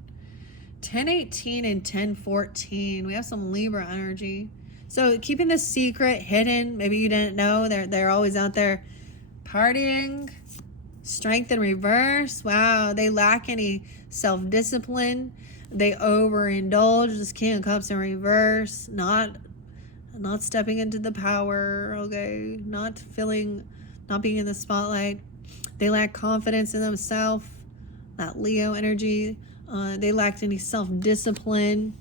10-18 and 10-14. We have some Libra energy. So keeping the secret hidden. Maybe you didn't know. They're always out there partying. Strength in reverse. Wow. They lack any self-discipline. They overindulge. This King of Cups in reverse. Not stepping into the power. Okay. Not being in the spotlight. They lack confidence in themselves. That Leo energy. They lacked any self-discipline.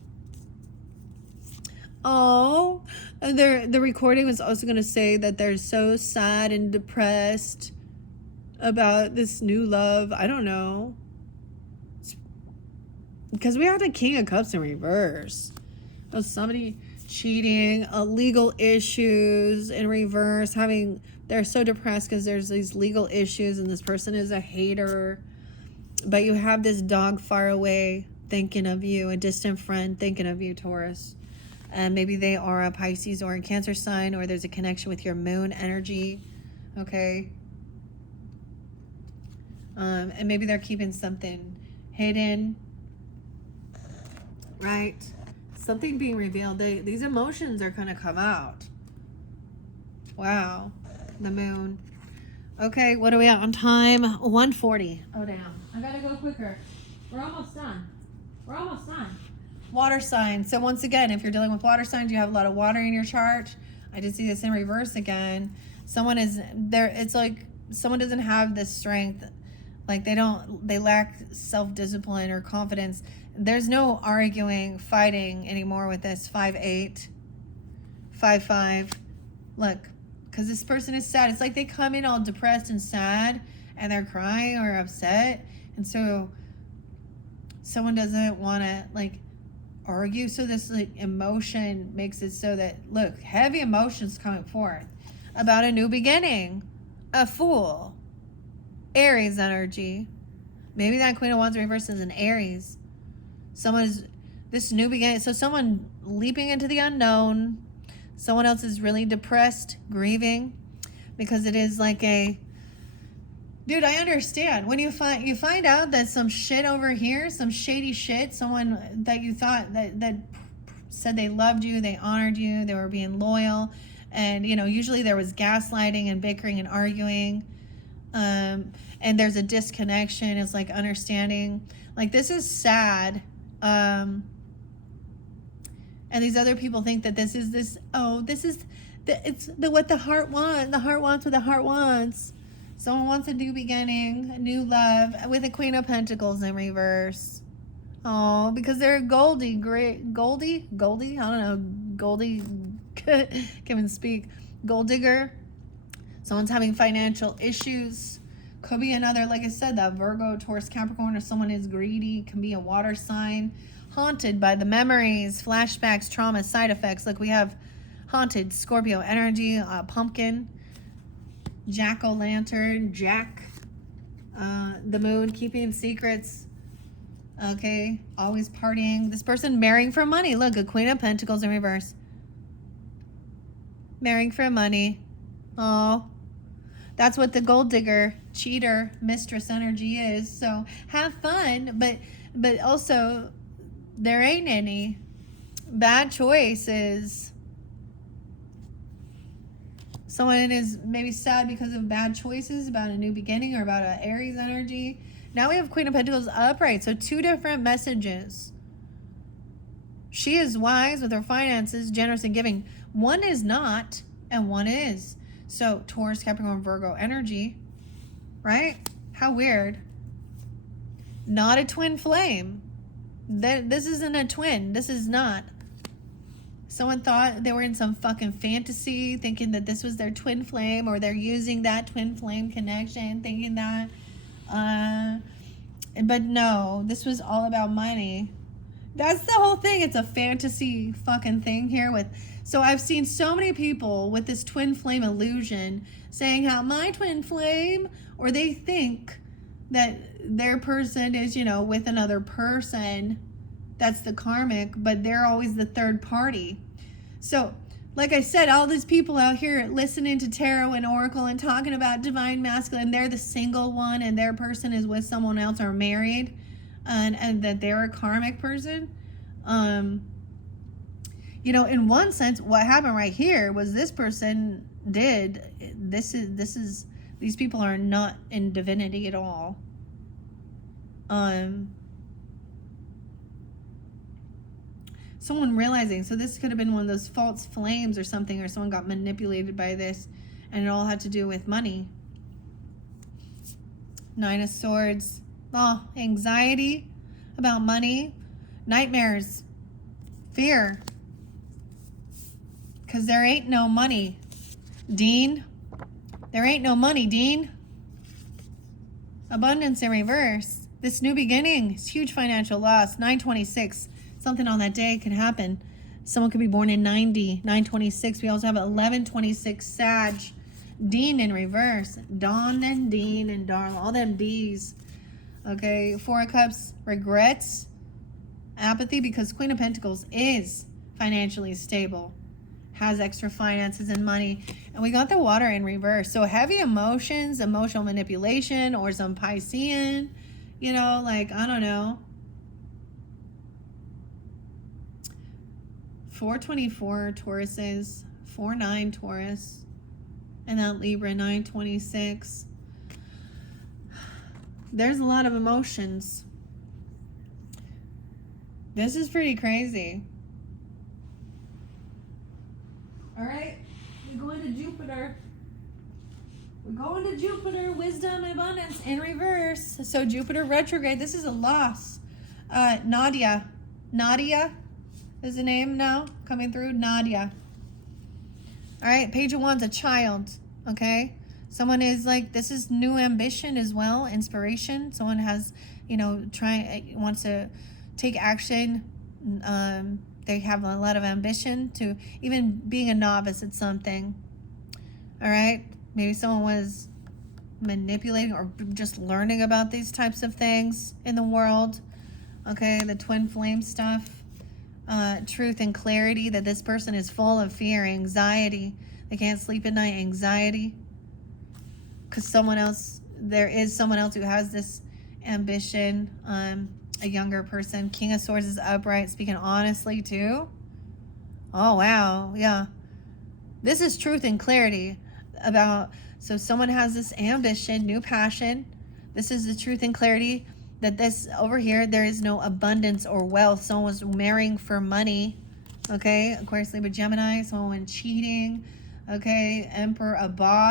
Oh, the recording was also going to say that they're so sad and depressed about this new love. I don't know. Because we have the King of Cups in reverse. Oh, somebody cheating, legal issues in reverse, they're so depressed because there's these legal issues and this person is a hater. But you have this dog far away thinking of you, a distant friend thinking of you, Taurus. And maybe they are a Pisces or a Cancer sign, or there's a connection with your moon energy. Okay. And maybe they're keeping something hidden. Right? Something being revealed. These emotions are going to come out. Wow. The moon. Okay, what are we at on time? 1:40. Oh, damn. I gotta go quicker. We're almost done. We're almost done. Water signs. So once again, if you're dealing with water signs, you have a lot of water in your chart. I just see this in reverse again. Someone is there. It's like someone doesn't have this strength. Like they lack self-discipline or confidence. There's no arguing, fighting anymore with this 5-8, 5-5. Look, because this person is sad. It's like they come in all depressed and sad and they're crying or upset. And so someone doesn't want to like argue. So this like emotion makes it so that, look, heavy emotions coming forth about a new beginning, a Fool, Aries energy. Maybe that Queen of Wands reverse is an Aries. This new beginning. So someone leaping into the unknown. Someone else is really depressed, grieving, because it is like dude, I understand when you find out that some shit over here, some shady shit, someone that you thought that said they loved you, they honored you, they were being loyal, and usually there was gaslighting and bickering and arguing, and there's a disconnection. It's like understanding, like this is sad. And these other people think that it's what the heart wants. The heart wants what the heart wants. Someone wants a new beginning, a new love, with a Queen of Pentacles in reverse. Oh, because they're Goldie, I don't know, Goldie, can't even speak. Gold digger. Someone's having financial issues. Could be another, like I said, that Virgo, Taurus, Capricorn, or someone is greedy. Can be a water sign. Haunted by the memories, flashbacks, trauma, side effects. Like we have haunted Scorpio energy, pumpkin, jack-o'-lantern, Jack, the moon, keeping secrets. Okay, always partying. This person marrying for money. Look, a Queen of Pentacles in reverse. Marrying for money. Oh, that's what the gold digger, cheater, mistress energy is. So have fun, but also there ain't any bad choices. Someone is maybe sad because of bad choices, about a new beginning, or about an Aries energy. Now we have Queen of Pentacles upright. So two different messages. She is wise with her finances, generous and giving. One is not, and one is. So Taurus, Capricorn, Virgo energy, right? How weird. Not a twin flame. This isn't a twin. This is not. Someone thought they were in some fucking fantasy, thinking that this was their twin flame, or they're using that twin flame connection, thinking that. But no, this was all about money. That's the whole thing. It's a fantasy fucking thing here with. So I've seen so many people with this twin flame illusion saying how my twin flame, or they think that their person is, with another person. That's the karmic, but they're always the third party. So, like I said, all these people out here listening to tarot and oracle and talking about divine masculine, they're the single one and their person is with someone else or married, and that they're a karmic person. In one sense, what happened right here was this person these people are not in divinity at all. Someone realizing, so this could have been one of those false flames or something, or someone got manipulated by this, and it all had to do with money. Nine of Swords. Oh, anxiety about money. Nightmares. Fear. Because there ain't no money. Dean. There ain't no money, Dean. Abundance in reverse. This new beginning is huge financial loss. 926. Something on that day can happen. Someone could be born in 90, 926. We also have 1126 Sag. Dean in reverse. Dawn and Dean and Darla. All them D's. Okay. Four of Cups. Regrets. Apathy, because Queen of Pentacles is financially stable. Has extra finances and money. And we got the Water in reverse. So heavy emotions, emotional manipulation, or some Piscean. You know, like, I don't know. 424 Tauruses, 49 Taurus, and that Libra 926. There's a lot of emotions. This is pretty crazy. All right, we're going to Jupiter. We're going to Jupiter, wisdom and abundance in reverse. So Jupiter retrograde, this is a loss. Nadia is the name now coming through. Nadia. All right, Page of Wands, a child. Okay, someone is like, this is new ambition as well, inspiration. Someone has, you know, wants to take action. They have a lot of ambition to even being a novice at something. All right, maybe someone was manipulating or just learning about these types of things in the world. Okay, the twin flame stuff. Truth and clarity, that this person is full of fear, anxiety. They can't sleep at night, anxiety. Because there is someone else who has this ambition. A younger person. King of Swords is upright, speaking honestly too. Oh, wow. Yeah. This is truth and clarity about, so someone has this ambition, new passion. This is the truth and clarity that this over here, there is no abundance or wealth. Someone was marrying for money. Okay. Aquarius, Libra, Gemini. Someone went cheating. Okay. Emperor, a boss.